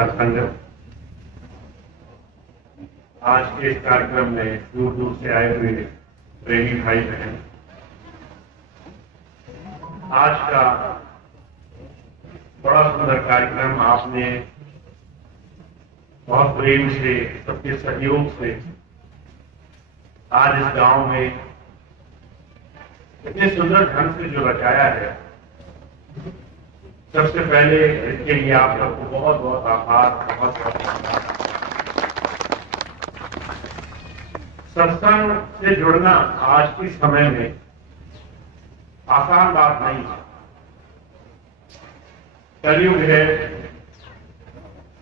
नमस्कार संगत। आज के इस कार्यक्रम में दूर दूर से आए हुए प्रेमी भाई बहन, आज का बड़ा सुंदर कार्यक्रम आपने बहुत प्रेम से, सबके सहयोग से आज इस गांव में इतने सुंदर ढंग से जो रचाया है, सबसे पहले इसके लिए आप सबको बहुत बहुत आभार। बहुत बहुत सत्संग से जुड़ना आज के समय में आसान बात नहीं है। कलयुग है,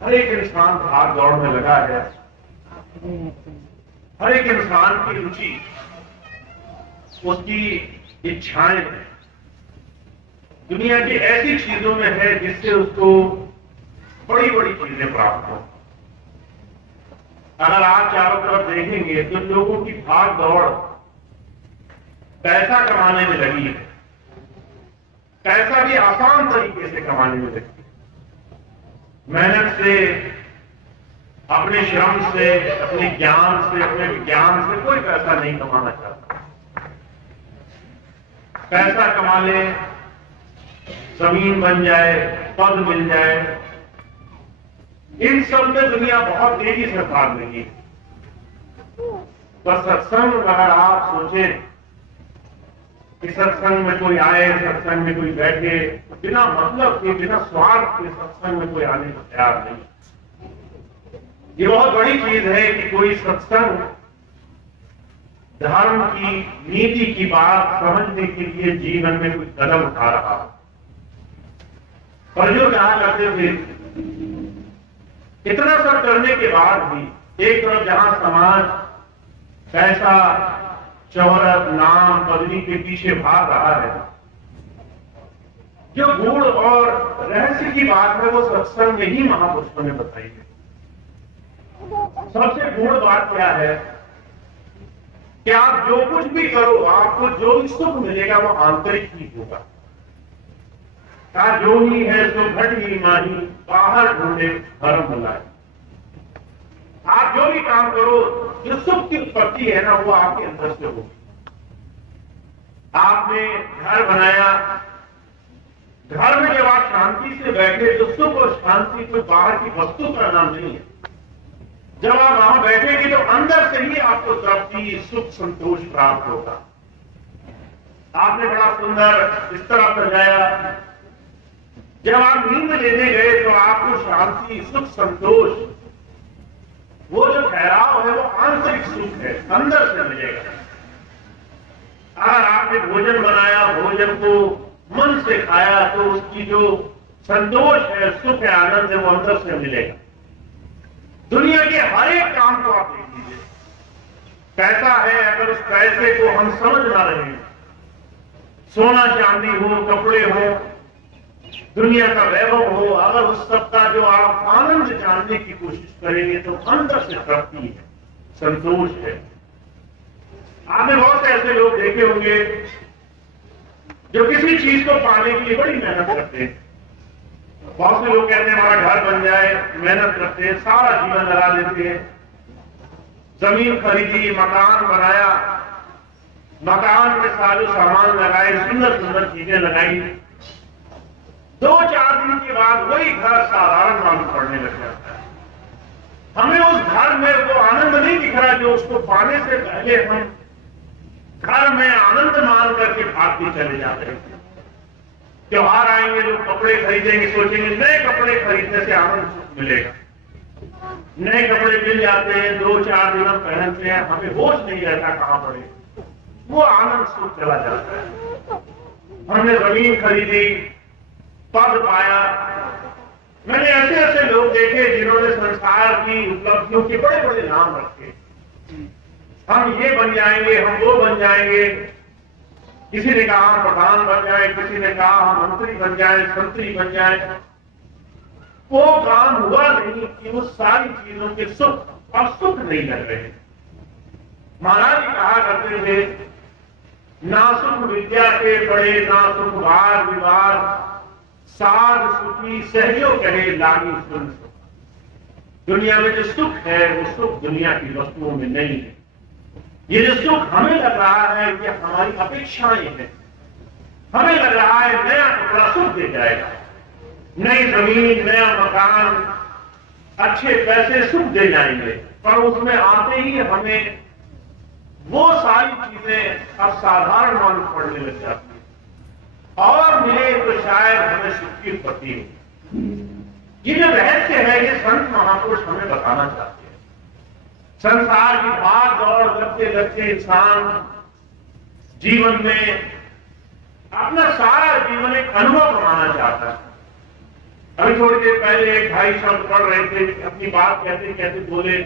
हर एक इंसान भाग दौड़ में लगा है, हर एक इंसान की रुचि, उसकी इच्छाएं दुनिया की ऐसी चीजों में है जिससे उसको बड़ी बड़ी चीजें प्राप्त हो। अगर आप चारों तरफ देखेंगे तो लोगों की भाग दौड़ पैसा कमाने में लगी है, पैसा भी आसान तरीके से कमाने में लगी है। मेहनत से, अपने श्रम से, अपने ज्ञान से, अपने विज्ञान से कोई पैसा नहीं कमाना चाहता। पैसा कमा ले, जमीन बन जाए, पद मिल जाए, इन सब में दुनिया बहुत तेजी से भाग रही है। पर सत्संग, अगर आप सोचें कि सत्संग में कोई आए, सत्संग में कोई बैठे, बिना मतलब के, बिना स्वार्थ के सत्संग में कोई आने को तैयार नहीं। ये बहुत बड़ी चीज है कि कोई सत्संग धर्म की, नीति की बात समझने के लिए जीवन में कोई कदम उठा रहा है। पर जो क्या करते थे, इतना सब करने के बाद भी एक तरफ जहां समाज पैसा, शोहरत, नाम, पदवी के पीछे भाग रहा है, जो गुण और रहस्य की बात है वो सत्संग में ही महापुरुषों ने बताई है। सबसे गुण बात क्या है कि आप जो कुछ भी करो, आपको जो भी सुख मिलेगा वो आंतरिक ही होगा। जो ही है सो घट ही माही, बाहर ढूंढे धर्म बुलाए। आप जो भी काम करो, जो सुख की उत्पत्ति है ना, वो आपके अंदर से होगी। आपने घर बनाया, घर में जब आप शांति से बैठे तो सुख और शांति कोई बाहर की वस्तु का नाम नहीं है। जब आप वहां बैठेंगे तो अंदर से ही आपको तृप्ति, सुख, संतोष प्राप्त होगा। आपने बड़ा सुंदर बिस्तर सजाया, जब आप नींद लेने गए तो आपको शांति, सुख, संतोष, वो जो ठहराव है वो आंतरिक सुख है, अंदर से मिलेगा। अगर आपने भोजन बनाया, भोजन को मन से खाया तो उसकी जो संतोष है, सुख है, आनंद है, वो अंदर से मिलेगा। दुनिया के हर एक काम को आप देख लीजिए, पैसा है, अगर उस पैसे को हम समझ ना रहे, सोना चांदी हो, कपड़े हो, दुनिया का वैभव हो, अगर उस सब का जो आप आनंद जानने की कोशिश करेंगे तो अंदर से तृप्ति है, संतोष है। आपने बहुत से ऐसे लोग देखे होंगे जो किसी चीज को पाने के लिए बड़ी मेहनत करते हैं। बहुत से लोग कहते हैं हमारा घर बन जाए, मेहनत करते हैं, सारा जीवन लगा देते हैं। जमीन खरीदी, मकान बनाया, मकान में सारे सामान लगाए, सुंदर सुंदर चीजें लगाई, 2-4 दिन के बाद वही घर साधारण मालूम पड़ने लग जाता है। हमें उस घर में वो आनंद नहीं दिख रहा जो उसको पाने से पहले हम घर में आनंद मान करके भागते चले जाते हैं। त्योहार आएंगे, लोग कपड़े खरीदेंगे, सोचेंगे नए कपड़े खरीदने से आनंद सुख मिलेगा। नए कपड़े मिल जाते हैं, 2-4 दिन हम पहनते हैं, हमें होश नहीं रहता कहां पड़े, वो आनंद सुख चला जाता है। हमने जमीन खरीदी, पद पाया। मैंने ऐसे ऐसे लोग देखे जिन्होंने संसार की उपलब्धियों के बड़े बड़े नाम रखे। हम ये बन जाएंगे, हम वो बन जाएंगे। किसी ने कहा हम प्रधान बन जाए, किसी ने कहा हम मंत्री बन जाए, संतरी बन जाए। वो काम हुआ नहीं कि वो सारी चीजों के सुख और सुख नहीं लग रहे। महाराज जी कहा करते थे, ना सुख विद्या के बड़े, ना सुख वाद विवाद, साध सुखी सहयो कहे लागी सुन सुख। दुनिया में जो सुख है वो सुख दुनिया की वस्तुओं में नहीं है। ये जो सुख हमें लग रहा है ये हमारी अपेक्षाएं हैं। हमें लग रहा है नया कपड़ा सुख दे जाएगा, नई जमीन, नया मकान, अच्छे पैसे सुख दे जाएंगे, पर उसमें आते ही हमें वो सारी चीजें अब साधारण मालूम पड़ने लग जाती है और मिले तो शायद हमें सुख की उत्पत्ति हो। ये जो रहस्य है ये संत महापुरुष हमें बताना चाहते हैं। संसार की भाग दौड़ करते करते इंसान जीवन में अपना सारा जीवन एक अनुभव कमाना चाहता है। अभी थोड़ी देर पहले एक भाई शब्द पढ़ रहे थे, अपनी बात कहते कहते बोले,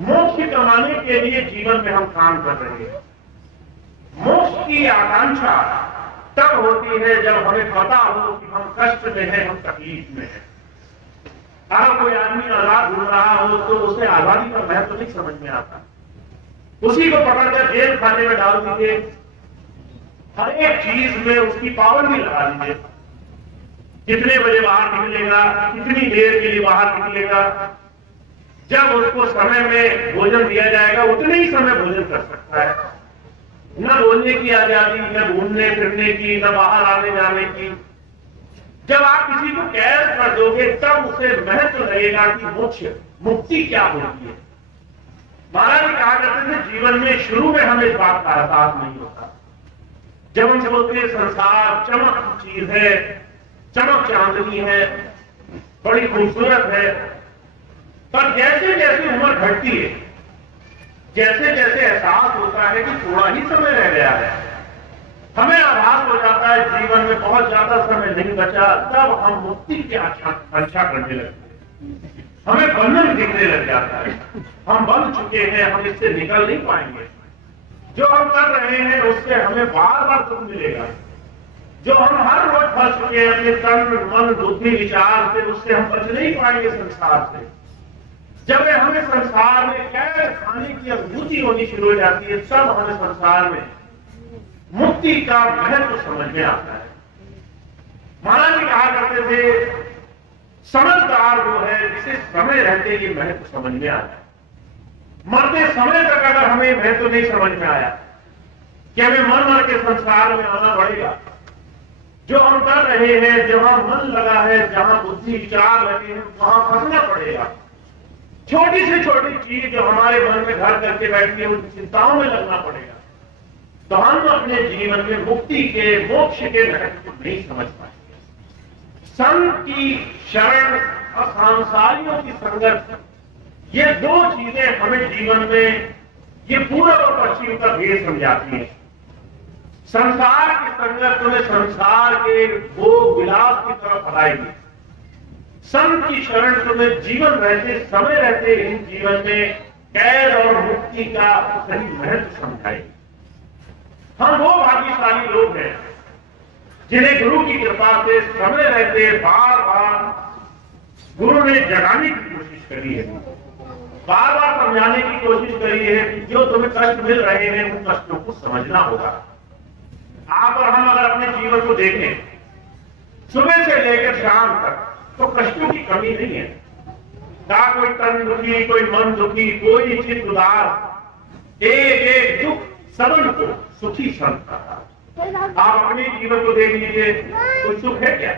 मोक्ष कमाने के लिए जीवन में हम काम कर रहे हैं। मोक्ष की आकांक्षा तब होती है जब हमें पता हो कि हम कष्ट में हैं, हम तकलीफ में हैं। अगर कोई आदमी आजाद घूम रहा हो तो उसे आजादी का महत्व नहीं समझ में आता। उसी को पकड़कर जेल खाने में डाल दीजिए, हर एक चीज में उसकी पाबंदी लगा दीजिए, कितने बजे बाहर निकलेगा, कितनी देर के लिए बाहर निकलेगा। जब उसको समय में भोजन दिया जाएगा उतने ही समय भोजन कर सकता है। न बोलने की आजादी, न घूमने फिरने की, न बाहर आने जाने की। जब आप किसी को कैद कर दोगे तब उसे महत्व लगेगा कि मोक्ष, मुक्ति क्या होती है। महाराज जी कहा करते थे जीवन में शुरू में हमें इस बात का एहसास नहीं होता। जब हम बोलते हैं संसार चमक चीज है, चमक चांदनी है, बड़ी खूबसूरत है, पर जैसे जैसे उम्र घटती है, जैसे जैसे एहसास होता है कि थोड़ा ही समय रह गया है, हमें आभास हो जाता है जीवन में बहुत ज्यादा समय नहीं बचा, तब हम मुक्ति की आकांक्षा करने लगते हैं। हमें बंधन दिखने लग जाता है, हम बंध चुके हैं, हम इससे निकल नहीं पाएंगे। जो हम कर रहे हैं उससे हमें बार बार सुख मिलेगा। जो हम हर रोज फंस चुके हैं अपने तन मन बुद्धि विचार से, उससे हम बच नहीं पाएंगे संसार से। जब हमें संसार में कैद खाने की अनुभूति होनी शुरू हो जाती है तब हमें संसार में मुक्ति का महत्व समझ में आता है। महाराज जी कहा करते थे समझदार वो है जिसे समय रहते ये महत्व समझ में आ जाए। मरते समय तक अगर हमें महत्व नहीं समझ में आया कि हमें मर के संसार में आना पड़ेगा, जो हम कर रहे हैं, जहां मन लगा है, जहां बुद्धि विचार लगे हैं, वहां फंसना पड़ेगा। छोटी से छोटी चीज जो हमारे मन में घर करके बैठी है उन चिंताओं में लगना पड़ेगा, तो हम अपने जीवन में मुक्ति के, मोक्ष के महत्व को नहीं समझ पाएंगे। संत की शरण और सांसारियों की संगत, ये दो चीजें हमें जीवन में ये पूर्व और पश्चिम का भेद समझाती है। संसार की संगत तुम्हें संसार के भोग विलास की तरफ बढ़ाएगी। संत की शरण तुम्हें जीवन रहते, समय रहते इन जीवन में कैद और मुक्ति का सही महत्व समझाएगी। हम वो भाग्यशाली लोग हैं जिन्हें गुरु की कृपा से समय रहते बार बार गुरु ने जगाने की कोशिश करी है, बार बार समझाने की कोशिश करी है कि जो तुम्हें कष्ट मिल रहे हैं उन कष्टों को समझना होगा। आप और हम अगर अपने जीवन को देखें सुबह से लेकर शाम तक तो कष्टों की कमी नहीं है। ना कोई तन दुखी, कोई मन दुखी, कोई चित्त उदास, एक एक दुख सबन को सुखी संत कहा। आप अपने जीवन को देख लीजिए, कोई सुख है क्या?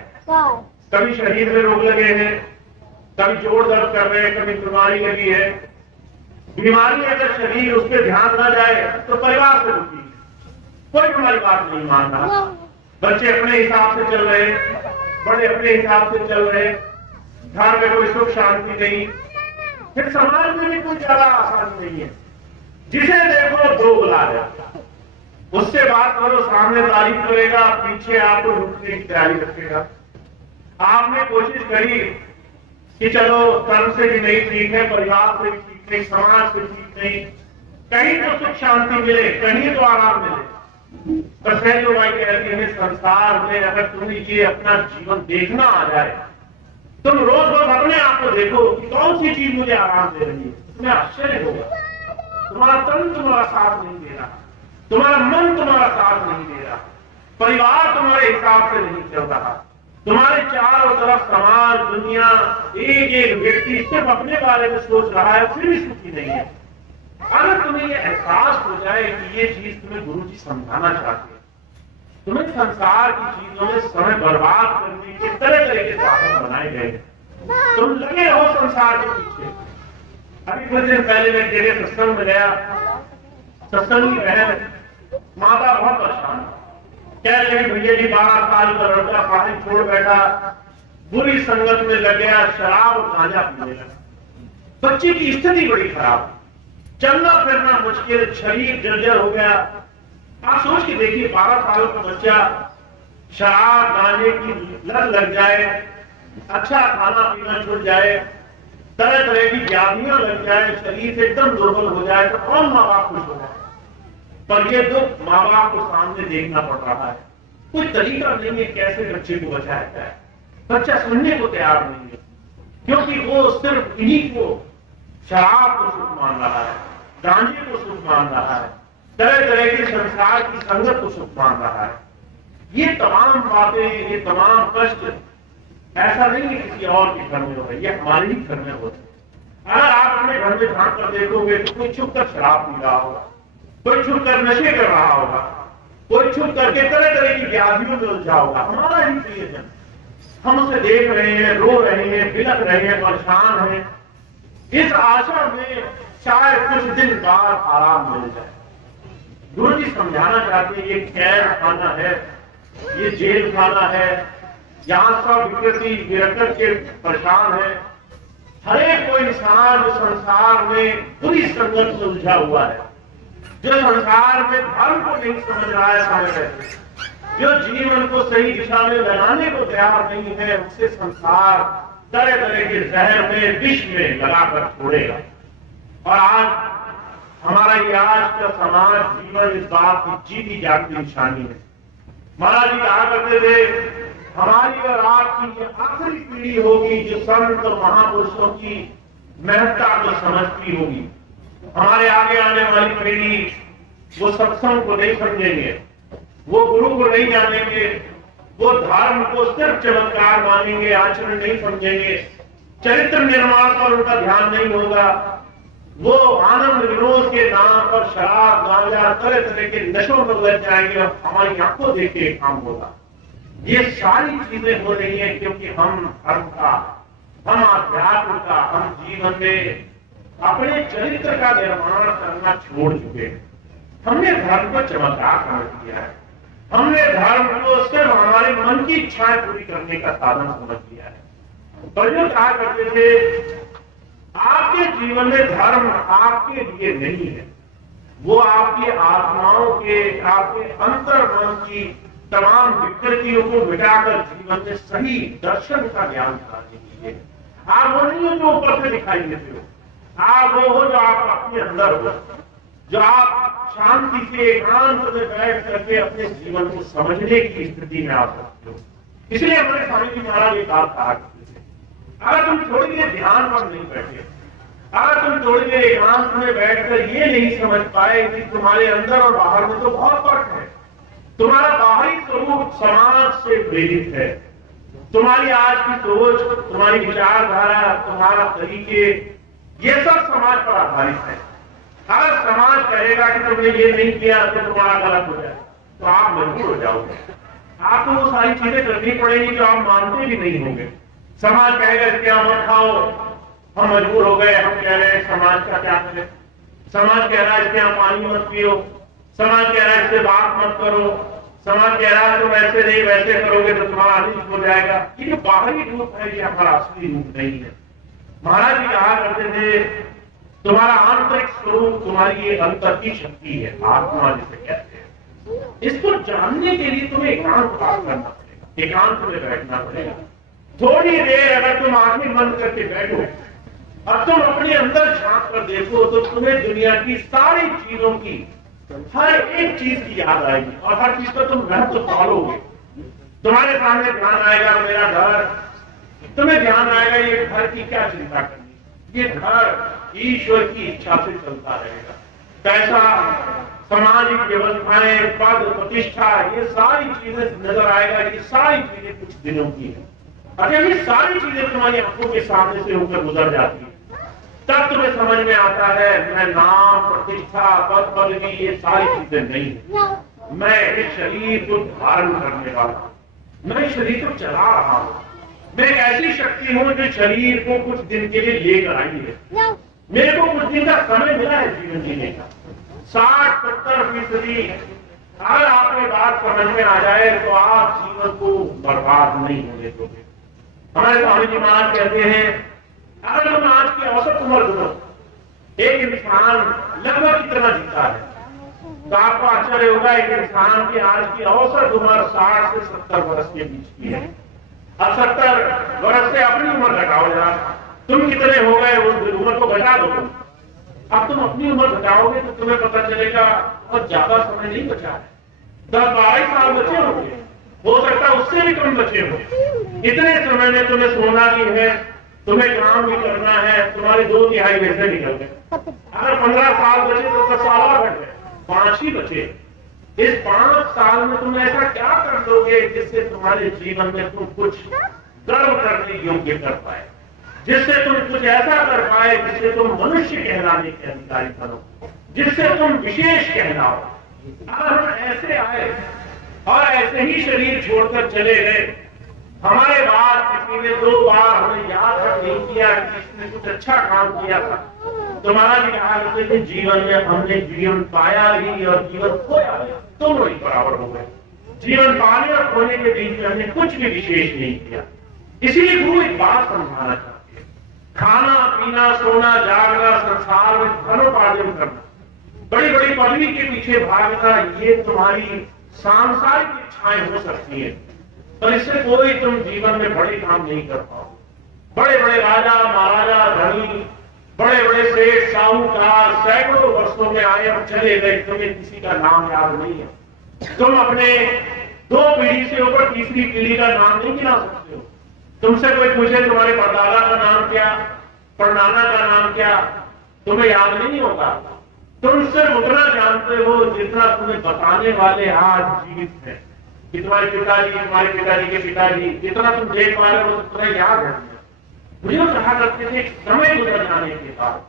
कभी शरीर में रोग लगे हैं, कभी जोड़ दर्द कर रहे हैं, कभी बीमारी लगी है। बीमारी अगर शरीर उस पर ध्यान ना जाए तो परिवार से दुखी है, कोई हमारी बात नहीं मान रहा। बच्चे अपने हिसाब से चल रहे, बड़े अपने हिसाब से चल रहे, घर में कोई सुख शांति नहीं, फिर समाज में भी कोई ज्यादा आसानी नहीं है। जिसे देखो दो बुला जाता, उससे बात करो, सामने तारीफ करेगा, पीछे आपको लूटने की तैयारी रखेगा। आपने कोशिश करी कि चलो कर्म से भी नहीं ठीक है, परिवार से भी ठीक नहीं, समाज से ठीक नहीं, कहीं तो सुख शांति मिले, कहीं तो आराम मिले। पर सैजो भाई कहती है संसार में अगर तुम्हें ये अपना जीवन देखना आ जाए, तुम रोज रोज अपने आप को देखो कि कौन सी चीज मुझे आराम दे रही है, तुम्हें आश्चर्य होगा। तुम्हारा तन तुम्हारा साथ नहीं दे रहा, तुम्हारा मन तुम्हारा साथ नहीं दे रहा, परिवार तुम्हारे हिसाब से नहीं चल रहा, तुम्हारे चारों तरफ समाज, दुनिया, एक एक व्यक्ति सिर्फ अपने बारे में सोच रहा है, फिर भी सुखी नहीं है। अगर तुम्हें यह एहसास हो जाए कि ये चीज तुम्हें गुरु जी समझाना चाहते हैं, तुम्हें संसार की चीजों में समय बर्बाद करने के तरह तरह के साधन बनाए गए, तुम लगे हो संसार के पीछे। अभी कुछ दिन पहले मैं तेरे सत्संग में गया, सत्संग की बहन माता बहुत परेशान, कह रहे भैया जी 12 साल का लड़का पढ़ाई छोड़ बैठा, बुरी संगत में लग गया, शराब और गांजा पीने लगा। बच्चे की स्थिति बड़ी खराब, चलना फिरना मुश्किल, शरीर जर्जर हो गया। आप सोच के देखिए, 12 साल का बच्चा शराब गांजे की लत लग जाए, अच्छा खाना पीना छूट जाए, तरह तरह की व्याधियां लग जाए, शरीर से एकदम दुर्बल हो जाए, तो कौन माँ बाप खुश हो जाए? पर ये दुख माँ बाप को सामने देखना पड़ रहा है। कोई तरीका नहीं है कैसे बच्चे को बचाया जाए। बच्चा सुनने को तैयार नहीं है, क्योंकि वो सिर्फ इन्हीं को, शराब को सुख मान रहा है, गांजे को सुख मान रहा है, तरह तरह के संसार की संगत को सुख मान रहा है। ये तमाम बातें, ये तमाम कष्ट ऐसा नहीं है किसी और के घर में हो रहे, ये हमारे ही घर में होते हैं। अगर आप अपने घर में झांक कर देखोगे तो कोई छुप कर शराब पी रहा होगा, कोई छुप कर नशे कर रहा होगा, कोई छुप करके तरह तरह की व्याधियों में उलझा होगा। हमारा ही प्रियजन, हम उसे देख रहे हैं, रो रहे हैं, बिलख रहे हैं, परेशान हैं, इस आशा में शायद कुछ दिन बाद आराम मिल जाए। गुरु जी समझाना चाहते हैं, ये कैद खाना है, ये जेल खाना है, यहाँ सब विकृति विरकट के परेशान है। हर एक कोई इंसान जो संसार में पूरी संगत में उलझा हुआ है, जो संसार में धर्म को नहीं समझ रहा है, समझ रहे, जो जीवन को सही दिशा में लगाने को तैयार नहीं है, उसे संसार तरह तरह के जहर में, विष में लगाकर छोड़ेगा। और आज हमारा ये आज का समाज जीवन इस बात की जीती जागती निशानी है। महाराज जी कहा करते थे, हमारी और आपकी ये आखिरी पीढ़ी होगी जो संत और महापुरुषों की महत्ता को समझती होगी। हमारे आगे आने वाली पीढ़ी वो सत्संग को नहीं समझेंगे, वो गुरु को नहीं जानेंगे, वो धर्म को सिर्फ चमत्कार मानेंगे, आचरण नहीं समझेंगे, चरित्र निर्माण पर उनका ध्यान नहीं होगा। वो आनंद विनोद के नाम पर शराब गांजा तरह तरह के नशों में लग जाएंगे और हमारी आंखों देख के काम होगा। ये सारी चीजें हो रही है क्योंकि हम धर्म का, हम आध्यात्म का, हम जीवन में अपने चरित्र का निर्माण करना छोड़ चुके हैं। हमने धर्म को चमत्कार समझ लिया है, हमने धर्म को सिर्फ हमारे मन की इच्छाएं पूरी करने का साधन समझ लिया है। पर जो कहा करते थे, आपके जीवन में धर्म आपके लिए नहीं है, वो आपकी आत्माओं के, आपके अंतर मन की तमाम विकृतियों को मिटाकर जीवन में सही दर्शन का ज्ञान कराने के लिए। आप वो नहीं हो जो ऊपर से दिखाई देते हो, आप वो हो जो आप अपने अंदर हो, जो आप शांति से एकांत में बैठ करके अपने जीवन को समझने की स्थिति में आ सकते हो। इसलिए हमारे स्वामी जी महाराज एक बात कहा करते थे, अगर तुम थोड़ी देर ध्यान पर नहीं बैठे, अगर तुम थोड़ी देर एकांत में बैठकर ये नहीं समझ पाए कि तुम्हारे अंदर और बाहर में तो बहुत फर्क है। तुम्हारा बाहरी स्वरूप समाज से प्रेरित है, तुम्हारी आज की सोच, तुम्हारी विचारधारा, तुम्हारा तरीके, ये सब समाज पर आधारित है। अगर समाज कहेगा कि तुमने ये नहीं किया तो तुम्हारा गलत हो जाए, तो आप मजबूर हो जाओगे, आपको वो सारी चीजें करनी पड़ेगी जो आप मानते भी नहीं होंगे। समाज कहेगा इसके आप मत खाओ, हम मजबूर हो गए, हम कह रहे हैं समाज का क्या करें। समाज कह रहा है इसके यहाँ पानी मत पियो, समाज कह रहा है इससे बात मत करो, समाज कह रहा है तुम ऐसे नहीं वैसे करोगे तो तुम्हारा अनिष्ट हो जाएगा। ये जो बाहरी रूप है ये हमारा असली रूप नहीं है। महाराज जी कहा करते थे, तुम्हारा आंतरिक स्वरूप तुम्हारी ये अंतर की शक्ति है, आत्मा जिसे कहते हैं। इसको जानने के लिए तुम्हें एकांत बात करना पड़ेगा, एकांत में बैठना पड़ेगा। थोड़ी देर अगर तुम आंखें बंद करके बैठो और तुम अपने अंदर झांक कर देखो तो तुम्हें दुनिया की सारी चीजों की, हर एक चीज की याद आएगी और हर चीज को तुम महत्व पालोगे। तुम्हारे सामने ध्यान आएगा मेरा घर, तुम्हें ध्यान आएगा ये घर की क्या चिंता करनी, ये घर ईश्वर की इच्छा से चलता रहेगा। पैसा सामाजिक व्यवस्थाएं, पद प्रतिष्ठा, ये सारी चीजें नजर आएगा, ये सारी चीजें कुछ दिनों की है। अगर ये सारी चीजें तुम्हारी आंखों के सामने से होकर गुजर जाती है, तब तुम्हें समझ में आता है मैं नाम, प्रतिष्ठा, पद पदवी, ये सारी चीजें नहीं है। मैं इस शरीर को धारण करने वाला हूं, मैं इस शरीर को चला रहा हूं। मैं एक ऐसी शक्ति हूं जो शरीर को कुछ दिन के लिए लेकर आई है। मेरे को कुछ दिन का समय मिला है जीवन जीने का। 60-70% अगर आपकी बात समझ में आ जाए तो आप जीवन को बर्बाद नहीं होने दोगे। हमारे स्वामी जी महाराज कहते हैं अगर हम आज की औसत उम्र गुनो एक इंसान लगभग कितना जीता है, तो आपको आश्चर्य होगा एक इंसान की आज की औसत उम्र 60 से 70 वर्ष के बीच की है। अब 70 वर्ष से अपनी उम्र घटाओ जरा, तुम कितने हो गए उस उम्र को घटा दो तुम। अब तुम अपनी उम्र घटाओगे तो तुम्हें पता चलेगा बहुत ज्यादा समय नहीं बचा है, 10-12 साल बचे होंगे, हो सकता है उससे भी कम बचे हो। इतने समय में तुम्हें सोना भी है, तुम्हें काम भी करना है, तुम्हारे 2/3 वैसे निकल गए। अगर 15 साल बचे तो 10 साल और घट गए, 5 ही बचे। इस 5 साल में तुम ऐसा क्या कर दोगे जिससे तुम्हारे जीवन में तुम कुछ गर्व करने योग्य कर पाए, जिससे तुम कुछ ऐसा कर पाए जिससे तुम मनुष्य कहलाने के अधिकारी बनो, जिससे तुम विशेष कहलाओ। अगर हम ऐसे आए और ऐसे ही शरीर छोड़कर चले गए, हमारे बाद किसी ने 2 बार हमें याद तक नहीं किया कि इसने कुछ अच्छा काम किया था, तुम्हारा भी कहा कि जीवन में हमने जीवन पाया भी और जीवन खोया भी, दोनों ही बराबर हो गए। जीवन पाने और खोने के बीच में हमने कुछ भी विशेष नहीं किया। इसीलिए गुरु एक बात समझाना चाहते हैं, खाना पीना सोना जागना, संसार में धनोपार्जन करना, बड़ी बड़ी पदवी के पीछे भागना, ये तुम्हारी सांसारिक इच्छाएं हो सकती है, पर इससे कोई तुम जीवन में बड़े काम नहीं कर पाओ। बड़े बड़े राजा महाराजा धनी, बड़े बड़े सेठ साहूकार सैकड़ों वर्षों में आए और चले गए, तुम्हें किसी का नाम याद नहीं है। तुम अपने 2 पीढ़ी से ऊपर तीसरी पीढ़ी का नाम नहीं गिना सकते हो। तुमसे कोई पूछे तुम्हारे परदादा का नाम क्या, परनाना का नाम क्या, तुम्हें याद नहीं होगा। तुम सिर्फ उतना जानते हो जितना तुम्हें बताने वाले आज जीवित है, कि तुम्हारे पिताजी के पिताजी, जितना तुम देख पा रहे हो तुम्हें याद है। मुझे कहा करते थे समय गुजर जाने के बाद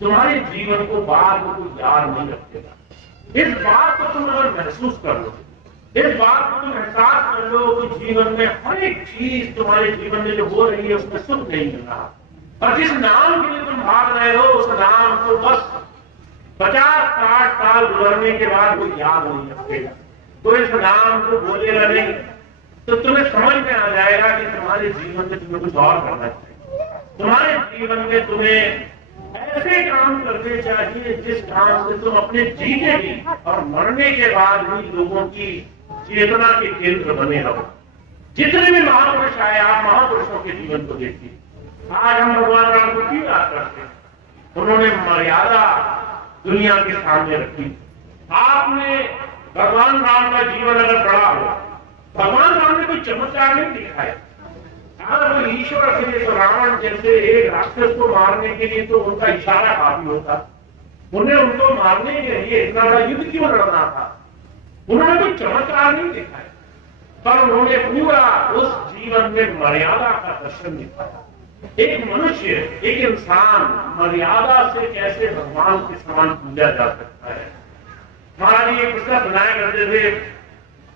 तुम्हारे जीवन को बाद में कोई याद नहीं रखेगा। इस बात को तुम अगर महसूस कर लो, इस बात को तुम एहसास कर लो कि जीवन में हर एक चीज तुम्हारे जीवन में जो हो रही है उसमें सुख नहीं मिल रहा, और जिस नाम के लिए तुम भाग रहे हो उस नाम को बस 50-60 साल गुजरने के बाद कोई याद नहीं रखेगा, तो इस नाम को बोलेगा नहीं, तो तुम्हें समझ में आ जाएगा कि तुम्हारे जीवन में तुम्हें कुछ और करना चाहिए। तुम्हारे जीवन में तुम्हें ऐसे काम करने चाहिए जिस काम से तुम अपने जीने भी और मरने के बाद भी लोगों की चेतना के केंद्र बने रहो। जितने भी महापुरुष आए, आप महापुरुषों के जीवन को देखिए। आज हम भगवान राम को क्यों याद करते हैं? उन्होंने मर्यादा दुनिया के सामने रखी। आपने भगवान राम का जीवन अगर बड़ा हो, भगवान राम ने कोई चमत्कार नहीं दिखाया। अगर वो ईश्वर थे तो रावण जैसे एक राक्षस को मारने के लिए तो उनका इशारा काफी होता, उन्हें उनको मारने के लिए इतना बड़ा युद्ध क्यों लड़ना था? उन्होंने कोई चमत्कार नहीं दिखाया, पर उन्होंने पूरा उस जीवन में मर्यादा का दर्शन दिखाया। एक मनुष्य, एक इंसान मर्यादा से कैसे भगवान के समान पूजा जा सकता है। महाराज जी एक किस्सा सुनाया करते थे,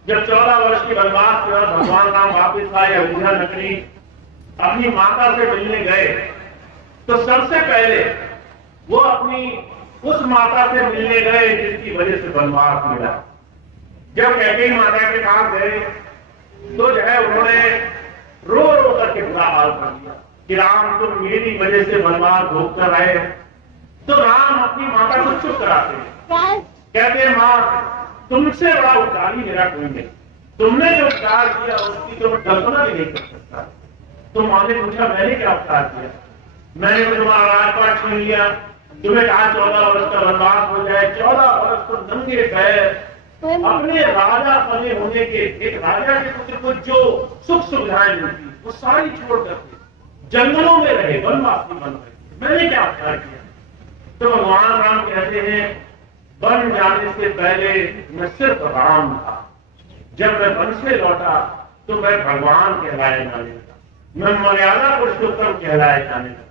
जब 14 वर्ष की वनवास के बाद भगवान राम वापिस आए अयोध्या नगरी, अपनी माता से मिलने गए, तो सबसे पहले वो अपनी उस माता से मिलने गए जिसकी वजह से वनवास मिला। जब कैकेयी माता के पास गए तो जो है उन्होंने रो रो करके बुरा हाल कर दिया कि राम तुम मेरी वजह से वनवास भोग कर आए। तो राम अपनी माता को चुप कराते हैं, कहते हैं माँ तुमसे बड़ा उपकारी मेरा कोई नहीं, तुमने जो उपकार किया उसकी तो मैं कल्पना भी नहीं कर सकता। तो माँ ने पूछा मैंने क्या उपकार किया? मैंने तो तुम्हारा राजपाट छीन लिया, तुम्हें कहा 14 वर्ष का वनवास हो जाए, 14 वर्ष तो नंगे पैर अपने राजा बने होने के, एक राजा के पुत्र को जो सुख सुविधाएं मिलती वो सारी छोड़ करके जंगलों में रहे, वनवासी बन रहे, मैंने क्या उपकार किया? तो भगवान राम कहते हैं बन जाने से पहले मैं सिर्फ राम था। जब मैं वन से लौटा तो मैं भगवान कहलाए जाने लगा, मैं मर्यादा पुरुषोत्तम कहलाए जाने लगा।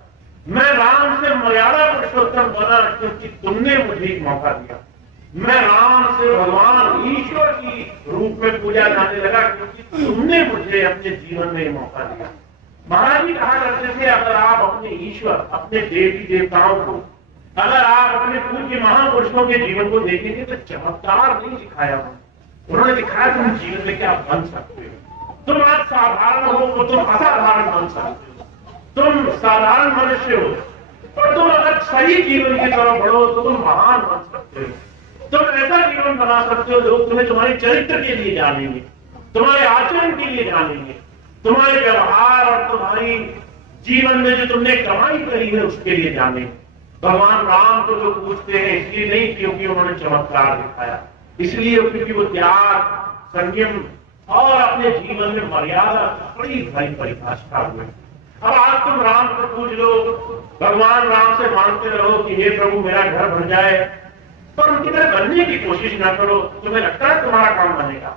मैं राम से मर्यादा पुरुषोत्तम बना क्योंकि तुमने मुझे एक मौका दिया। मैं राम से भगवान ईश्वर की रूप में पूजा जाने लगा क्योंकि तुमने मुझे अपने जीवन में मौका दिया। महाराज जी कहा करते थे, अगर आप अपने ईश्वर, अपने देवी देवताओं को, अगर आप अपने पूज्य महापुरुषों के जीवन को देखेंगे तो चमत्कार नहीं दिखाया उन्होंने दिखाया तुम जीवन में क्या बन सकते हो। तुम आज साधारण हो तो तुम असाधारण बन सकते हो। तुम साधारण मनुष्य हो और तुम अगर सही जीवन की तरफ बढ़ो तो तुम महान बन सकते हो। तुम ऐसा जीवन बना सकते हो लोग तुम्हें तुम्हारे चरित्र के लिए जानेंगे, तुम्हारे आचरण के लिए जानेंगे, तुम्हारे व्यवहार और तुम्हारी जीवन में जो तुमने कमाई करी है उसके लिए जानेंगे। भगवान राम को जो पूछते हैं इसलिए नहीं क्योंकि उन्होंने चमत्कार दिखाया, इसलिए क्योंकि वो त्याग, संयम और अपने जीवन में मर्यादा बड़ी भारी परिभाषा हुई। अब आज तुम राम को पूछ लो, भगवान राम से मांगते रहो कि हे प्रभु मेरा घर बन जाए, पर उनकी तरह बनने की कोशिश ना करो, तुम्हें लगता है तुम्हारा काम बनेगा।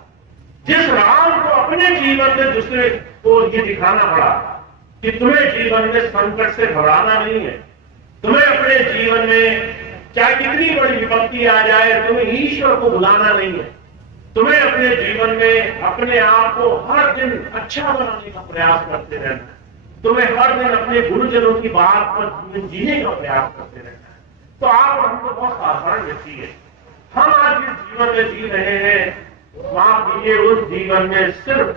जिस राम को अपने जीवन में दूसरे को ये दिखाना पड़ा कि तुम्हें जीवन में संकट से घबराना नहीं है, तुम्हें अपने जीवन में चाहे कितनी बड़ी विपत्ति आ जाए तुम्हें ईश्वर को भुलाना नहीं है, तुम्हें अपने जीवन में अपने आप को हर दिन अच्छा बनाने का प्रयास करते रहना है, तुम्हें हर दिन अपने गुरुजनों की बात पर जीने का प्रयास करते रहना है। तो आप और हम तो बहुत साधारण व्यक्ति है। हम आज जिस जीवन में जी रहे हैं, माफ कीजिए, उस जीवन में सिर्फ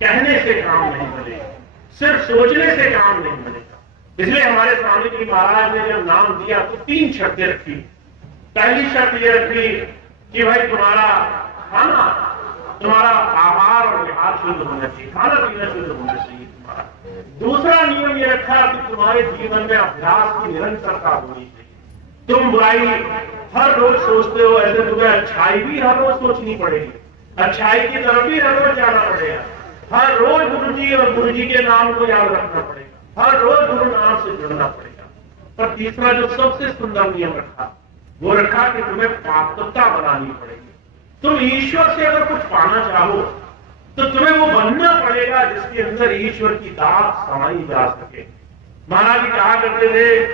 कहने से काम नहीं बनेगा, सिर्फ सोचने से काम नहीं बनेगा। इसलिए हमारे स्वामी जी महाराज ने जब नाम दिया तो 3 शर्तें रखी। पहली शर्त यह रखी कि भाई तुम्हारा खाना, तुम्हारा आहार और विहार शुद्ध होना चाहिए, खाना पीना शुद्ध होना चाहिए तुम्हारा। दूसरा नियम यह रखा कि तुम्हारे जीवन में अभ्यास की निरंतरता होनी चाहिए। तुम बुराई हर रोज सोचते हो, ऐसे तुम्हें अच्छाई भी हर रोज सोचनी पड़ेगी, अच्छाई की तरफ भी हर रोज जाना पड़ेगा, हर रोज गुरु जी और गुरु जी के नाम को याद रखना पड़ेगा, हर रोज गुरु नाम से जुड़ना पड़ेगा। पर तीसरा जो सबसे सुंदर नियम रखा वो रखा कि तुम्हें पात्रता बनानी पड़ेगी। तुम ईश्वर से अगर कुछ पाना चाहो तो तुम्हें वो बनना पड़ेगा जिसके अंदर ईश्वर की दात समाई जा सके। महाराज जी कहा करते थे,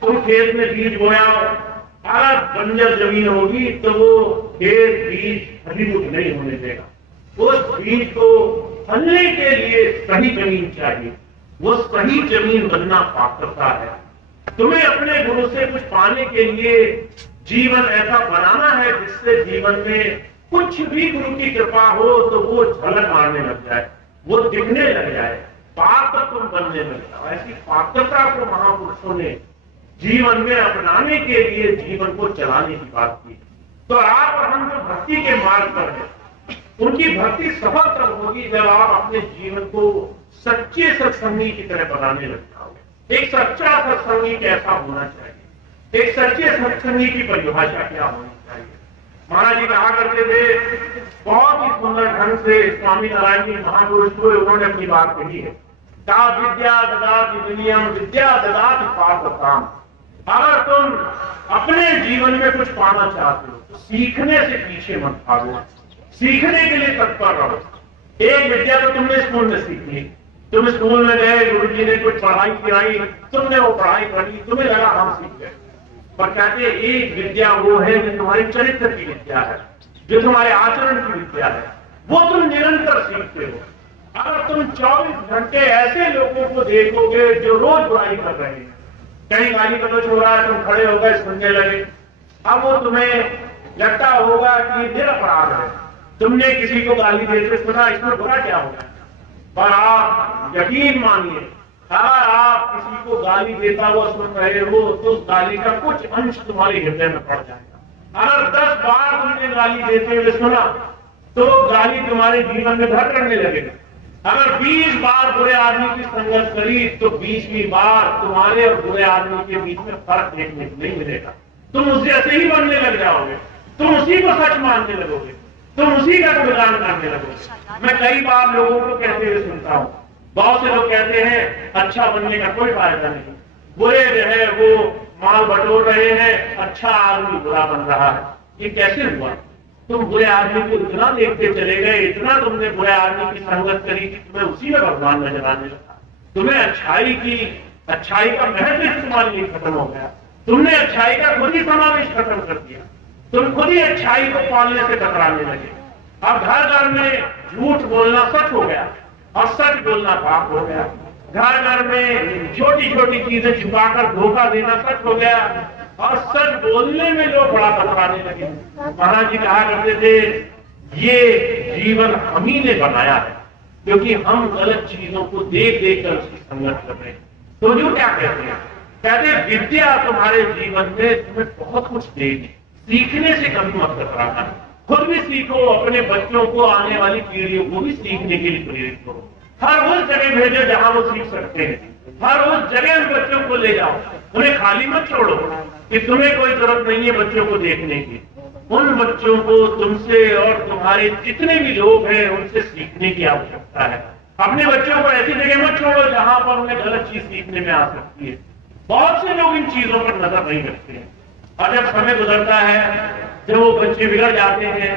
तुम खेत में बीज बोया, अगर बंजर जमीन होगी तो वो खेत बीज फलीभूत नहीं होने देगा। उस बीज को फलने के लिए सही जमीन चाहिए, वो सही जमीन बनना पात्रता है। तुम्हें अपने गुरु से कुछ पाने के लिए जीवन ऐसा बनाना है जिससे जीवन में कुछ भी गुरु की कृपा हो तो वो झलक मारने लग जाए, वो दिखने लग जाए, पात्र तुम बनने लग जाओ। ऐसी पात्रता को महापुरुषों ने जीवन में अपनाने के लिए जीवन को चलाने की बात की। तो आप और हम जो भक्ति के मार्ग पर हैं, उनकी भक्ति सफल तब होगी जब आप अपने जीवन को सच्चे सत्संगी की तरह बनाने लग जाओगे। एक सच्चा सत्संगी कैसा होना चाहिए, एक सच्चे सत्संगी की परिभाषा क्या होनी चाहिए। महाराज जी कहा करते थे, बहुत ही सुंदर ढंग से स्वामी नारायण जी महापुरुष को उन्होंने अपनी बात कही है, का विद्या ददाति विनयम विद्या ददाति पार्थताम। अगर तुम अपने जीवन में कुछ पाना चाहते हो तो सीखने से पीछे मत भागो, सीखने के लिए तत्पर रहो। एक विद्या तो तुमने स्कूल में सीखी, तुम स्कूल में गए, गुरु जी ने कुछ पढ़ाई कराई, तुमने वो पढ़ाई पढ़ी, तुम्हें लगा हम सीख गए। पर कहते एक विद्या वो है जो तुम्हारे चरित्र की विद्या है, जो तुम्हारे आचरण की विद्या है, वो तुम निरंतर सीखते हो। अगर तुम 24 घंटे ऐसे लोगों को देखोगे जो रोज बुराई कर रहे हैं, कहीं गाली गलौज हो रहा है, तुम खड़े हो गए सुनने लगे, अब वो तुम्हें लगता होगा कि निरपराध है, तुमने किसी को गाली देते सुना, इसमें बुरा क्या होगा। पर आप यकीन मानिए, अगर आप किसी को गाली देता हुआ सुन रहे हो तो उस गाली का कुछ अंश तुम्हारे हृदय में पड़ जाएगा। अगर 10 बार तुमने गाली देते हुए सुना तो गाली तुम्हारे जीवन में घर करने लगेगा। अगर 20 बार बुरे आदमी की संगत करी तो 20वीं बार तुम्हारे और बुरे आदमी के बीच में फर्क देखने को नहीं मिलेगा। तुम उससे ऐसे ही बनने लग जाओगे, तुम उसी को सच मानने लगोगे, तुम उसी का गुणगान करने लगोगे। मैं कई बार लोगों को कहते हुए सुनता हूं, बहुत से लोग कहते हैं अच्छा बनने का कोई फायदा नहीं, बुरे जो है वो माल बटोर रहे हैं, अच्छा आदमी बुरा बन रहा है। ये कैसे हुआ? तुम बुरे आदमी को इतना देखते चले गए, इतना तुमने बुरे आदमी की संगत करी कि तुम्हें उसी में भगवान नजर आने लगा। तुम्हें अच्छाई का महत्व तुम्हारे लिए खत्म हो गया। तुमने अच्छाई का खुद ही समावेश खत्म कर दिया। तुम खुद ही अच्छाई को पालने से कतराने लगे। अब घर घर में झूठ बोलना सच हो गया और सच बोलना पाप हो गया। घर घर में छोटी छोटी चीजें छुपाकर धोखा देना सच हो गया और सच बोलने में लोग बड़ा कतराने लगे। महाराज जी कहा करते थे ये जीवन हम ही ने बनाया है, क्योंकि हम गलत चीजों को देख देख कर उसकी संगत कर रहे हैं। तो जो क्या कहते हैं, कहते हैं विद्या तुम्हारे जीवन में तुम्हें बहुत कुछ देगी, सीखने से कभी मत कतराना। खुद भी सीखो, अपने बच्चों को, आने वाली पीढ़ियों को भी सीखने के लिए प्रेरित करो। हर उस जगह भेजो जहां वो सीख सकते हैं, हर उस जगह उन बच्चों को ले जाओ। उन्हें खाली मत छोड़ो कि तुम्हें कोई जरूरत नहीं है बच्चों को देखने की। उन बच्चों को तुमसे और तुम्हारे जितने भी लोग हैं उनसे सीखने की आवश्यकता है। अपने बच्चों को ऐसी जगह मत छोड़ो जहां पर उन्हें गलत चीज सीखने में आ सकती है। बहुत से लोग इन चीजों पर नजर नहीं रखते हैं और जब समय गुजरता है, जब वो बच्चे बिगड़ जाते हैं,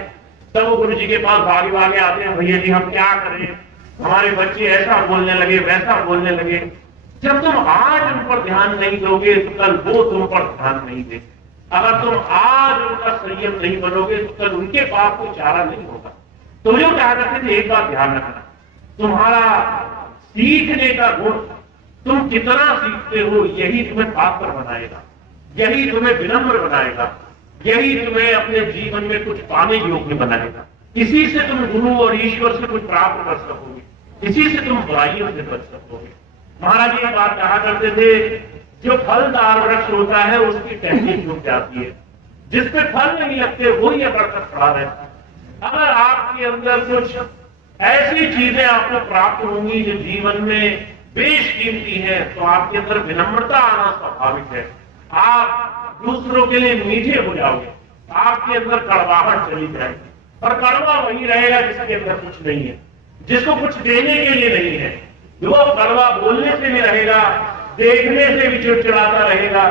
तब वो गुरु जी के पास भागे भागे आते हैं, भैया जी हम क्या करें, हमारे बच्चे ऐसा बोलने लगे, वैसा बोलने लगे। जब तुम आज उन पर ध्यान नहीं दोगे तो कल वो तुम पर ध्यान नहीं देंगे। अगर तुम आज उनका संयम नहीं बनोगे तो कल उनके पास कोई चारा नहीं होगा। तो जो क्या करते थे, एक बात ध्यान रखना, तुम्हारा सीखने का गुण, तुम कितना सीखते हो यही तुम्हें पात्र बनाएगा, यही तुम्हें विनम्र बनाएगा, यही तुम्हें अपने जीवन में कुछ पाने योग्य बनाएगा। इसी से तुम गुरु और ईश्वर से कुछ प्राप्त कर सकोगे, इसी से तुम बुराइयों से बच सकोगे। महाराज जी बात कहा करते थे, जो फलदार वृक्ष होता है उसकी टहनी झुक जाती है, जिसपे फल नहीं लगते वही अकड़कर खड़ा रहता है। अगर आपके अंदर कुछ ऐसी चीजें आपको प्राप्त होंगी जो जीवन में बेशकीमती है, तो आपके अंदर विनम्रता आना स्वाभाविक है। आप दूसरों के लिए मीठे हो जाओगे, आपके अंदर कड़वाहट चली जाएगी। और कड़वा वही रहेगा जिसके अंदर कुछ नहीं है, जिसको कुछ देने के लिए नहीं है। वो कड़वा बोलने से भी रहेगा, देखने से भी चिड़चिड़ाता रहेगा,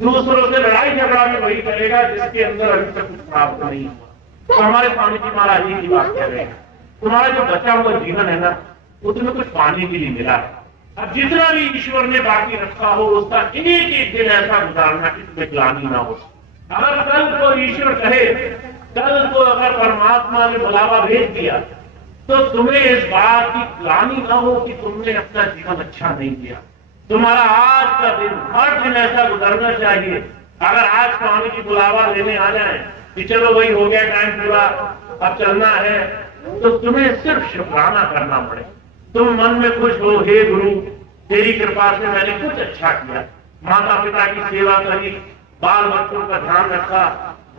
दूसरों से लड़ाई झगड़ा भी वही करेगा जिसके अंदर अभी तक कुछ प्राप्त नहीं हुआ। तो हमारे स्वामी जी महाराज जी की बात कर रहे हैं, तुम्हारा जो बचा हुआ जीवन है ना, उसमें कुछ पाने के लिए मिला है। अब जितना भी ईश्वर ने बाकी रखा हो उसका एक एक दिन ऐसा गुजारना कि तुम्हें ग्लानि ना हो। अगर कल को ईश्वर कहे, कल को अगर परमात्मा ने बुलावा भेज दिया तो तुम्हें इस बात की ग्लानि ना हो कि तुमने अपना जीवन अच्छा नहीं किया। तुम्हारा आज का दिन, हर दिन ऐसा गुजरना चाहिए। अगर आज स्वामी जी बुलावा लेने आ जाए कि चलो वही हो गया टाइम पूरा, अब चलना है, तो तुम्हें सिर्फ शुक्राना करना पड़े। तुम मन में खुश हो, हे गुरु तेरी कृपा से मैंने कुछ अच्छा किया, माता पिता की सेवा करी, बाल बच्चों का ध्यान रखा,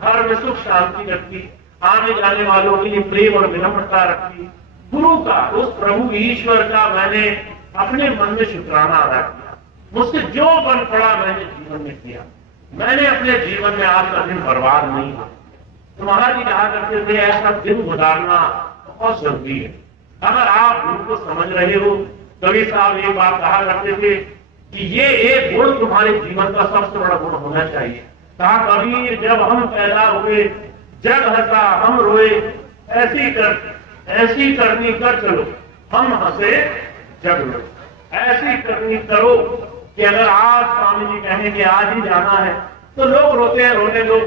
घर में सुख शांति रखी, आने जाने वालों के लिए प्रेम और विनम्रता रखी, गुरु का, उस प्रभु ईश्वर का मैंने अपने मन में शुक्राना अदा किया। मुझसे जो बन पड़ा मैंने जीवन में किया, मैंने अपने जीवन में आज का दिन बर्बाद नहीं हुआ। तो महाराज जी कहा करते थे ऐसा दिन गुजारना बहुत जरूरी है। अगर आप उनको समझ रहे हो, कवि साहब एक बात कहा करते थे कि ये एक गुण तुम्हारे जीवन का सबसे बड़ा गुण होना चाहिए। कहा कबीर जब हम पैदा हुए जग हंसा हम रोए, ऐसी करनी कर चलो हम हंसे जग रोए। ऐसी करनी करो कि अगर आज स्वामी जी कहें कि आज ही जाना है तो लोग रोते हैं, रोने दो,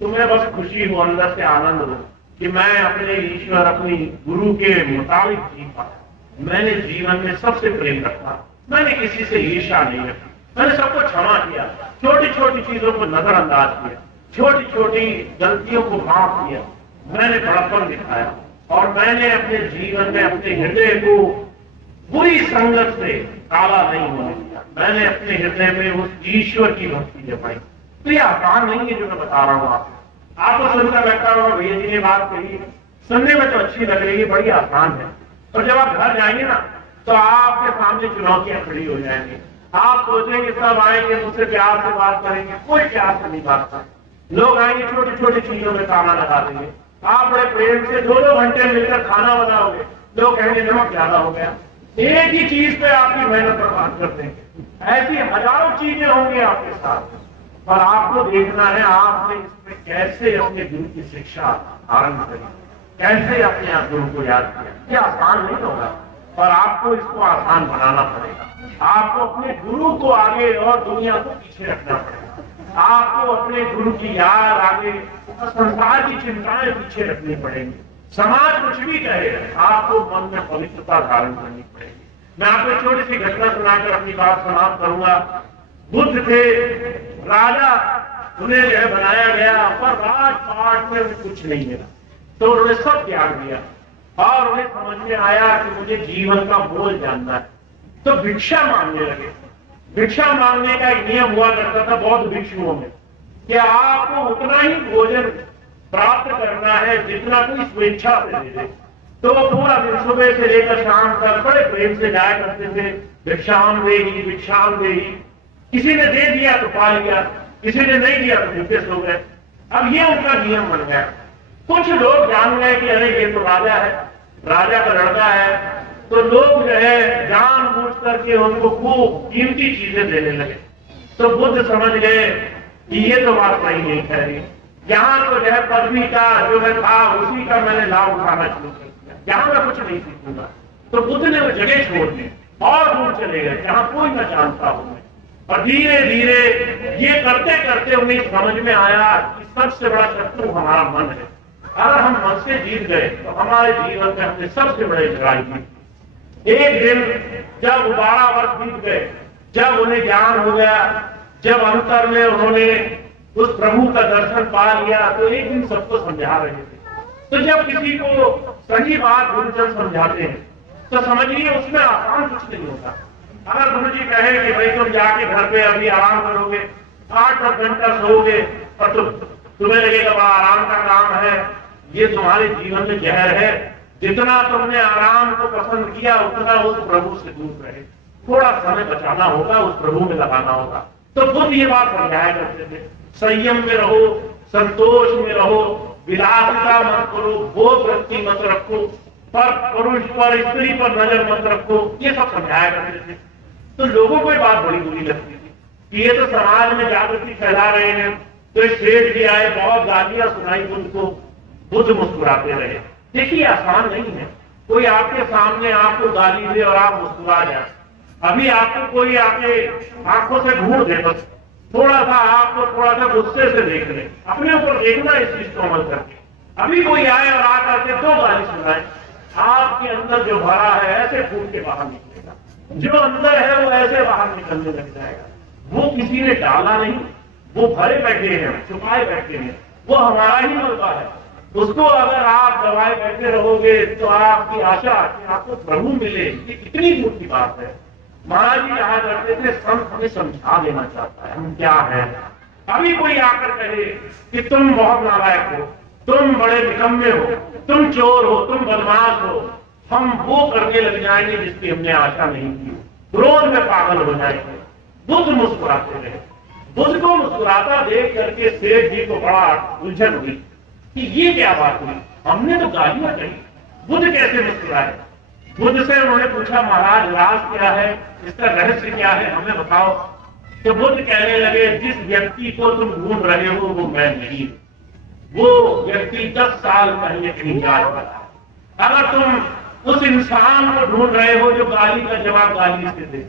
तुम्हें बस खुशी हो, अंदर से आनंद हो कि मैं अपने ईश्वर, अपनी गुरु के मुताबिक जी पाया। मैंने जीवन में सबसे प्रेम रखा, मैंने किसी से ईर्ष्या नहीं रखी, मैंने सबको क्षमा किया, छोटी छोटी चीजों को नजरअंदाज किया, छोटी छोटी गलतियों को माफ किया, मैंने बड़प्पन दिखाया और मैंने अपने जीवन में अपने हृदय को बुरी संगत से काला नहीं होने दिया। मैंने अपने हृदय में उस ईश्वर की भक्ति जमाई। तो ये आसान नहीं है जो मैं बता रहा हूं आपको सुनकर लगता होगा भैया जी ने बात कही, सुनने में तो अच्छी लग रही है, बड़ी आसान है। और जब आप घर जाएंगे ना तो आपके सामने चुनौतियां खड़ी हो जाएंगी। आप सोचेंगे सब आएंगे मुझसे प्यार से बात करेंगे, कोई प्यार से नहीं बात करते। लोग आएंगे छोटी छोटी चीजों में ताना लगा देंगे। आप बड़े प्रेम से 2-2 घंटे मिलकर खाना बनाओगे, लोग कहेंगे नमक ज्यादा हो गया। एक ही चीज पे आपकी मेहनत बर्बाद कर देंगे। ऐसी हजारों चीजें होंगी आपके साथ। और आपको देखना है आपने इसमें कैसे अपने गुरु की शिक्षा धारण करी, कैसे अपने आप गुरु को याद किया। ये आसान नहीं होगा और आपको इसको आसान बनाना पड़ेगा। आपको अपने गुरु को आगे और दुनिया को पीछे रखना पड़ेगा। आपको अपने गुरु की याद आगे और संसार की चिंताएं पीछे रखनी पड़ेंगी। समाज कुछ भी कहे, आपको मन में पवित्रता धारण करनी पड़ेगी। मैं आपको एक छोटी सी घटना सुनाकर अपनी बात समाप्त करूंगा। बुद्ध थे, राजा, उन्हें जो है बनाया गया, पर राजपाट में उन्हें कुछ नहीं मिला, तो उन्होंने सब त्याग दिया और उन्हें समझ में आया कि मुझे जीवन का मोल जानना है, तो भिक्षा मांगने लगे। भिक्षा मांगने का एक नियम हुआ करता था बौद्ध भिक्षुओं में कि आपको उतना ही भोजन प्राप्त करना है जितना कोई स्वेच्छा से दे दे। तो पूरा दिन सुबह से लेकर शाम तक बड़े प्रेम से जाया करते थे, भिक्षाम देही भिक्षाम देही। किसी ने दे दिया तो पा लिया, किसी ने नहीं दिया तो भूखे सो गए। अब ये उनका नियम बन गया। कुछ लोग जान गए कि अरे ये तो राजा है, राजा का लड़का है, तो लोग जो है जानबूझ करके उनको खूब कीमती चीजें देने लगे। तो बुद्ध समझ गए कि ये तो बात सही नहीं कह रही, यहाँ तो जो है पदवी का जो है था उसी का मैंने लाभ उठाना शुरू कर दिया, यहाँ मैं कुछ नहीं सीखूंगा। तो बुद्ध ने वो जगह छोड़ दी और दूर चले गए जहाँ कोई न जानता हो। और धीरे धीरे ये करते करते उन्हें समझ में आया कि सबसे बड़ा शत्रु हमारा मन है। अगर हम मन से जीत गए तो हमारे जीवन में हमने सबसे बड़े लड़ाई जीती। एक दिन जब 12 वर्ष बीत गए, जब उन्हें ज्ञान हो गया, जब अंतर में उन्होंने उस प्रभु का दर्शन पा लिया, तो एक दिन सबको समझा रहे थे। तो जब किसी को सही बात गुरुजन समझाते हैं तो समझिए उसमें आसान कुछ नहीं होता। अगर गुरु जी कहे कि भाई तुम जाके घर पे अभी आराम करोगे, 8-10 घंटा सोओगे और तुम्हें लगेगा बड़ा आराम का काम है, ये तुम्हारे जीवन में जहर है। जितना तुमने आराम को पसंद किया उतना उस प्रभु से दूर रहे, थोड़ा समय बचाना होगा, उस प्रभु में लगाना होगा। तो बुद्ध ये बात समझाया करते थे, संयम में रहो, संतोष में रहो, विलासिता मत करो, भोग वृत्ति मत रखो, पर पुरुष पर स्त्री पर नजर मत रखो, ये सब समझाया करते थे। तो लोगों को ये बात बड़ी बुरी लगती थी कि ये तो समाज में जागृति फैला रहे हैं। तो एक सेठ भी आए, बहुत गालियां सुनाई उनको, बुद्ध मुस्कुराते रहे। देखिए आसान नहीं है, कोई आपके सामने आपको गाली दे और आप मुस्कुरा जाए। अभी आपको कोई आके आंखों से घूर दे, बस थोड़ा सा आपको थोड़ा सा गुस्से से देख ले, अपने ऊपर देखना इस चीज को अमल करके। अभी कोई आए और आकर के 2 गाली सुनाए, आपके अंदर जो भरा है ऐसे फूट के बाहर निकलेगा, जो अंदर है वो ऐसे बाहर निकलने लग जाएगा। वो किसी ने डाला नहीं, वो भरे बैठे हैं, छुपाए बैठे हैं, वो हमारा ही मलबा है। उसको अगर आप दबाए बैठे रहोगे तो आपकी आशा कि आपको प्रभु मिले, ये कितनी दूर की बात है। महाराज जी कहा करते थे, संत हमें समझा देना चाहता है हम क्या है। अभी कोई आकर कहे कि तुम बहुत नालायक हो, तुम बड़े निकम्मे हो, तुम चोर हो, तुम बदमाश हो, हम वो करने लग जाएंगे जिसकी हमने आशा नहीं की, क्रोध में पागल हो जाएंगे। बुद्ध मुस्कुराते रहे। बुद्ध को मुस्कुराता देख करके सेठ जी को बड़ा उलझन हुई कि ये क्या बात हुई, हमने तो गालियां कही, बुद्ध कैसे मुस्कुराए। बुद्ध से उन्होंने पूछा, महाराज राज क्या है, इसका रहस्य क्या है, हमें बताओ। तो बुद्ध कहने लगे, जिस व्यक्ति को तुम ढूंढ रहे हो वो मैं नहीं, वो व्यक्ति 10 साल पहले कहीं जा चुका था। अगर तुम उस इंसान को ढूंढ रहे हो जो गाली का जवाब गाली से दे,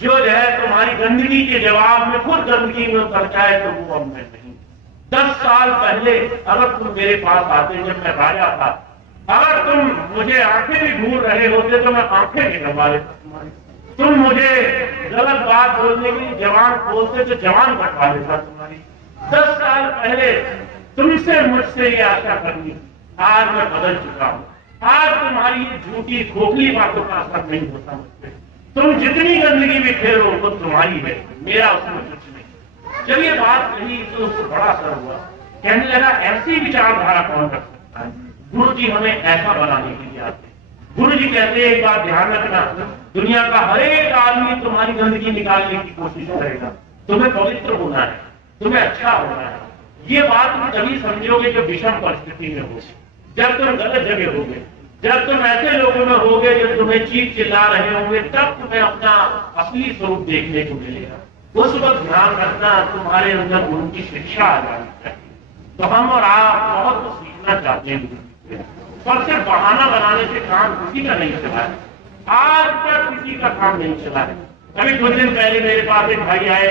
जो है तुम्हारी गंदगी के जवाब में खुद गंदगी में उतर जाए, तो वो अब मैं नहीं। 10 साल पहले अगर तुम मेरे पास आते जब मैं राजा था, अगर तुम मुझे आंखें भी ढूंढ रहे होते तो मैं आंखें निकलवा लेता तुम्हारी। तुम मुझे गलत बात बोलने के लिए जवान खोलते तो जवान कटवा लेता तुम्हारी। 10 साल पहले तुमसे मुझसे ये आशा करनी, आज मैं बदल चुका हूं। आज तुम्हारी झूठी खोखली बातों का असर नहीं होता मुझ पे। तुम जितनी गंदगी भी खेलो वो तुम्हारी है, मेरा उसमें कुछ नहीं। जब ये बात कही तो उसको बड़ा असर हुआ, कहने लगा ऐसी विचारधारा कौन रख सकता है, गुरु जी हमें ऐसा बनाने के लिए आते। गुरु जी कहते हैं एक बात ध्यान रखना, दुनिया का हर एक आदमी तुम्हारी गंदगी निकालने की कोशिश करेगा। तुम्हें पवित्र होना है, तुम्हें अच्छा होना है। ये बात तुम तभी समझोगे जब विषम परिस्थिति में हो, जब तुम गलत जगह होगे, जब तुम ऐसे लोगों में होगे जो तुम्हें चीख चिल्ला रहे होंगे, तब तुम्हें अपना असली स्वरूप देखने को मिलेगा। उस वक्त ध्यान रखना तुम्हारे अंदर गुरु की शिक्षा आ जानी चाहिए। तो हम और आप बहुत कुछ सीखना चाहते हैं गुरु जी से, पर सिर्फ बहाना बनाने से काम किसी का नहीं चला है। आज तक किसी का काम नहीं चला है। अभी कुछ दिन पहले मेरे पास एक भाई आए,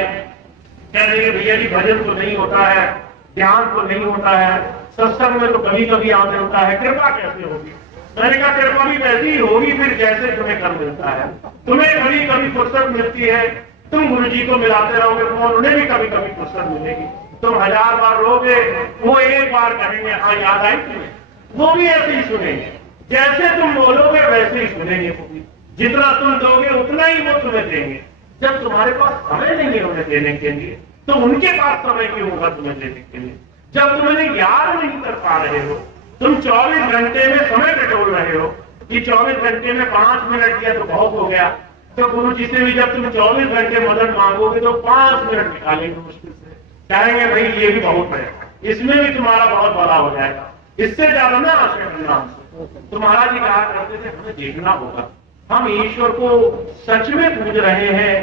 कह रहे भैया जी भजन तो नहीं होता है, ध्यान तो नहीं होता है, सत्संग में तो कभी कभी आ मिलता है, कृपा कैसे होगी? मैंने कहा कृपा भी वैसी ही होगी फिर जैसे तुम्हें कर मिलता है। तुम्हें कभी कभी फुर्सत मिलती है, तुम गुरु जी को मिलाते रहोगे तो उन्हें भी कभी कभी फुर्सत मिलेगी। तुम 1000 बार रोगे, वो एक बार कहेंगे हाँ याद आई तुम्हें, वो भी ऐसे ही सुनेंगे। जैसे तुम बोलोगे वैसे ही सुनेंगे वो भी। जितना तुम दोगे उतना ही वो तुम्हें देंगे। जब तुम्हारे पास समय नहीं है उन्हें देने के लिए, तो उनके पास समय क्यों होगा तुम्हें देने के लिए? जब तुम उन्हें याद नहीं कर पा रहे हो, तुम 24 घंटे में समय टटोल रहे हो कि 24 घंटे में 5 मिनट दिया तो बहुत हो गया, तो गुरु जी से भी जब तुम 24 घंटे मदद मांगोगे तो 5 मिनट निकालेंगे मुश्किल से, कहेंगे भाई ये भी बहुत है, इसमें भी तुम्हारा बहुत बड़ा हो जाएगा, इससे ज्यादा ना आशय करना हमसे। तो महाराज जी कहा करते थे हमें देखना होगा हम ईश्वर को सच में पूज रहे हैं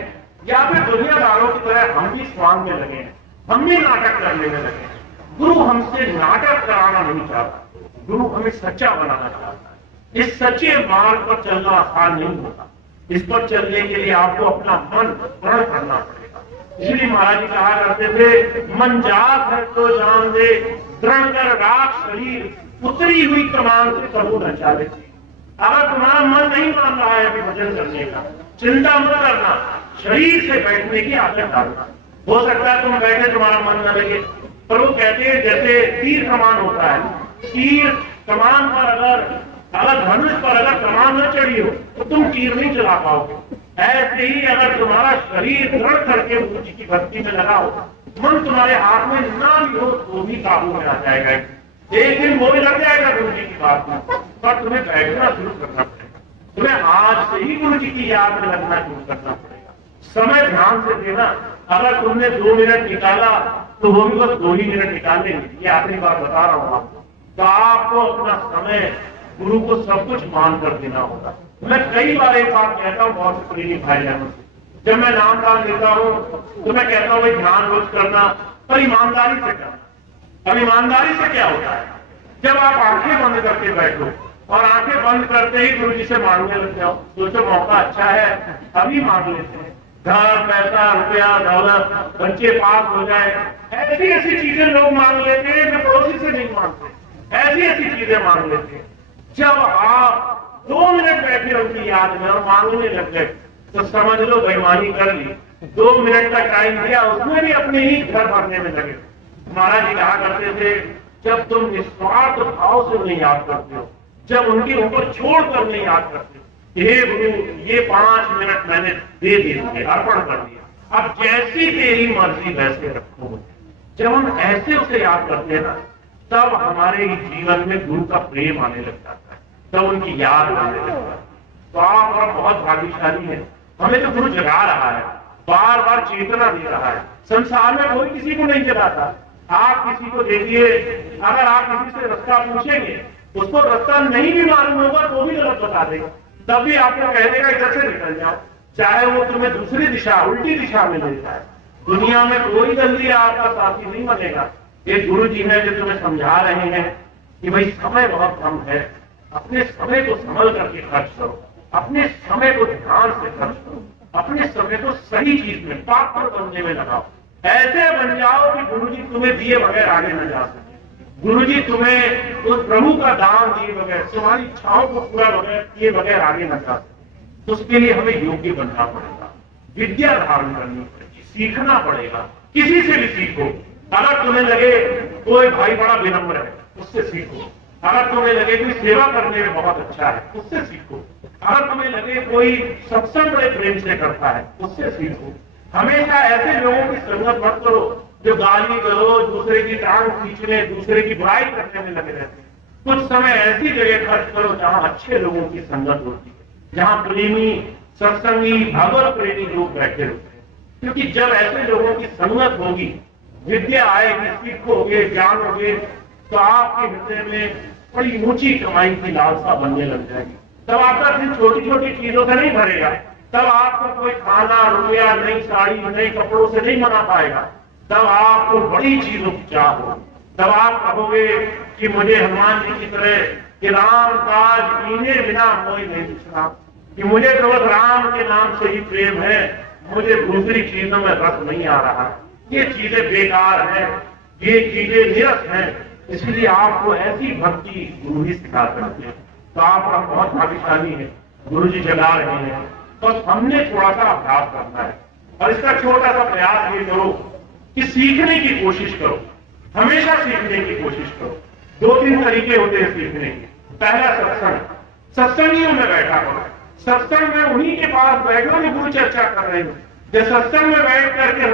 या फिर दुनियादारों की तरह हम भी स्वांग में लगे हैं, हम भी नाटक करने में लगे हैं। गुरु हमसे नाटक कराना नहीं चाहता, गुरु हमें सच्चा बनाना चाहता है। इस सच्चे मार्ग पर चलना आसान नहीं होता, इस पर चलने के लिए आपको अपना मन दृढ़ करना पड़ेगा। इसलिए महाराज जी कहा करते थे मन जात है तो जान दे, दृढ़ कर राख शरीर, उतरी हुई कमान से कबू न चाले। अगर तुम्हारा मन नहीं मान रहा है अभी भजन करने का, चिंता मत करना, शरीर से बैठने की आदत डालना। हो सकता है तुम बैठे तुम्हारा मन न लगे, पर वो कहते हैं जैसे तीर कमान होता है, तीर कमान पर अगर धनुष पर अगर कमान न चढ़ी हो तो तुम तीर नहीं चला पाओगे। ऐसे ही अगर तुम्हारा शरीर दृढ़ करके गुरु जी की भक्ति में लगा हो, मन तुम्हारे हाथ में ना भी हो तो भी काबू में आ जाएगा। एक दिन वो भी लग जाएगा गुरु जी की बात में, पर तुम्हें बैठना शुरू करना पड़ेगा। तुम्हें आज से ही गुरु जी की याद में लगना शुरू करना पड़ेगा। समय ध्यान से देना। अगर तुमने 2 मिनट निकाला तो वो भी बस 2 ही मिनट निकालेंगे, ये आखिरी बात बता रहा हूं आपको। तो आपको अपना समय गुरु को सब कुछ मान कर देना होगा। मैं कई बार एक बात कहता हूँ बहुत से प्रेमी भाई बहनों से, जब मैं नाम दान लेता हूँ तो मैं कहता हूँ भाई ध्यान रोज करना, पर ईमानदारी से करना। अब ईमानदारी से क्या होता है? जब आप आंखें बंद करके बैठो और आंखें बंद करते ही गुरु जी से मांगने लग जाओ, सोचो मौका अच्छा है अभी मांग लेते हैं, घर पैसा रुपया दौलत बच्चे पास हो जाए, ऐसी ऐसी चीजें लोग मांग लेते हैं जो पड़ोसी से नहीं मांगते, ऐसी ऐसी चीजें मांग लेते हैं। जब आप 2 मिनट बैठे उनकी याद में और मांगने लग गए तो समझ लो बेईमानी कर ली। 2 मिनट का टाइम दिया, उसमें भी अपने ही घर भरने में लगे। महाराज जी कहा करते थे जब तुम निस्वार्थ भाव से उन्हें याद करते हो, जब उनके ऊपर छोड़कर उन्हें याद करते हो, हे गुरु ये 5 मिनट मैंने दे दिए, अर्पण कर दिया, अब जैसी तेरी मर्जी वैसे रखो। जब हम ऐसे उसे याद करते हैं ना, तब हमारे जीवन में गुरु का प्रेम आने लग जाता है, तब उनकी याद आने लगता है। तो आप और बहुत भाग्यशाली है, हमें तो गुरु जगा रहा है, बार बार चेतना दे रहा है। संसार में कोई किसी को नहीं जगाता। आप किसी को देखिए, अगर आप किसी से रास्ता पूछेंगे, उसको रास्ता नहीं भी मालूम होगा तो भी गलत बता देगा, तब भी आपको कह देगा इधर से निकल जाओ, चाहे वो तुम्हें दूसरी दिशा उल्टी दिशा में ले जाए। दुनिया में कोई जल्दी आपका साथी नहीं बनेगा। एक गुरु जी है जो तुम्हें समझा रहे हैं कि भाई समय बहुत कम है, अपने समय को संभल करके खर्च करो, अपने समय को ध्यान से खर्च करो, अपने समय को सही चीज में पात्र बनने में लगाओ। ऐसे बन जाओ कि गुरु जी तुम्हें दिए बगैर आगे न जा सके, गुरु जी तुम्हें उस प्रभु का दान दिए बगैर, तुम्हारी इच्छाओं को पूरा किए बगैर आगे न जा सके। तो उसके लिए हमें योग्य बनना पड़ेगा, विद्या धारण करनी पड़ेगी, सीखना पड़ेगा। किसी से भी सीखो। अगर तुम्हें लगे कोई भाई बड़ा विनम्र है, उससे सीखो। अगर तुम्हें लगे कोई सेवा करने में बहुत अच्छा है, उससे सीखो। अगर तुम्हें लगे कोई सत्संग बड़े प्रेम से करता है, उससे सीखो। हमेशा ऐसे लोगों की संगत मत करो जो गाली गलौज, दूसरे की टांग खींचने, दूसरे की बुराई करने में लगे रहते हैं। कुछ समय ऐसी जगह खर्च करो जहां अच्छे लोगों की संगत होती है, जहां प्रेमी, सत्संगी, भगवत प्रेमी लोग बैठे होते हैं। क्योंकि जब ऐसे लोगों की संगत होगी, विद्या आएगी, सीखोगे, जानोगे, तो आपके हृदय में बड़ी ऊंची कमाई की लालसा बनने लग जाएगी। तब आपका दिल छोटी छोटी चीजों से नहीं भरेगा, तब आपको कोई खाना, रुपया, नई साड़ी, नए कपड़ों से नहीं मना पाएगा। तब आपको बड़ी चीजों की चाह हो। तब आप कहोगे कि मुझे हनुमान जी की तरह कि राम काज इन्हें बिना मोई नहीं दिखना, कि मुझे तो बस राम के नाम से ही प्रेम है, मुझे दूसरी चीजों में रस नहीं आ रहा, ये चीजें बेकार हैं, ये चीजें निरस हैं। इसलिए आपको ऐसी भक्ति गुरु ही सिखा सकते हैं। तो आपका बहुत भाग्यशाली है, गुरु जी जगा रहे हैं। बस हमने थोड़ा सा अभ्यास करना है और इसका छोटा सा प्रयास ये करो कि सीखने की कोशिश करो, हमेशा सीखने की कोशिश करो। 2-3 तरीके होते हैं सीखने के। पहला सत्संग, सत्संगियों में बैठा करो। सत्संग में उन्हीं के पास बैठो जो गुरु चर्चा कर रहे हो। जो सत्संग में बैठ करके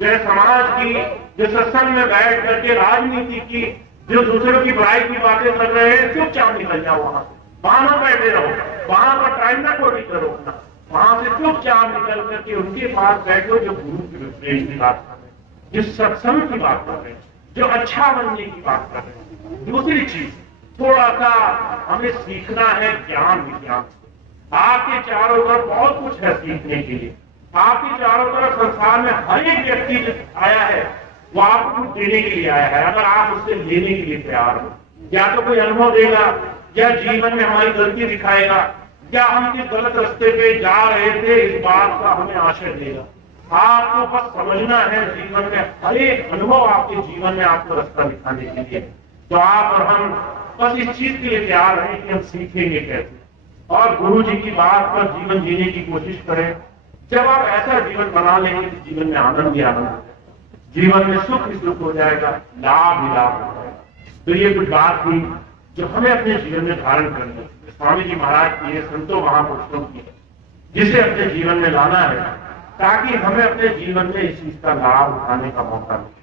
जो समाज की, जो सत्संग में बैठ करके राजनीति की, जो दूसरों की बुराई की बातें कर रहे हैं, चुपचाप निकल जाओ वहां से। वहां ना बैठे रहो, वहां पर टाइम ना कोई करो अपना, वहां से चुपचाप निकल करके उनके पास बैठो जो गुरु की प्रेम की बात कर रहे हैं, जो सत्संग की बात कर रहे हैं, जो अच्छा बनने की बात कर रहे हैं। दूसरी चीज, थोड़ा सा हमें सीखना है ज्ञान विज्ञान से। आपके चारों तरफ बहुत कुछ है सीखने के लिए। आपके चारों तरफ संसार में हर एक व्यक्ति जो आया है वो आपको कुछ देने के लिए आया है, अगर आप उससे लेने के लिए तैयार हो। या तो कोई अनुभव देगा, या जीवन में हमारी गलती दिखाएगा, या हम किस गलत रास्ते पे जा रहे थे इस बात का हमें आशय देगा। आपको बस समझना है, जीवन में हर एक अनुभव आपके जीवन में आपको रास्ता दिखाने के लिए। तो आप और हम बस इस चीज के लिए तैयार रहें कि हम सीखेंगे कैसे, और गुरु जी की बात पर जीवन जीने की कोशिश करें। जब आप ऐसा जीवन बना लेंगे तो जीवन में आनंद ही आनंद हो जाएगा, जीवन में सुख ही सुख हो जाएगा, लाभ ही लाभ हो जाएगा। तो ये कुछ बात थी जो हमें अपने जीवन में धारण करनी है। स्वामी जी महाराज की है, संतों महापुरुषों की है, जिसे अपने जीवन में लाना है ताकि हमें अपने जीवन में इस चीज का लाभ उठाने का मौका मिले।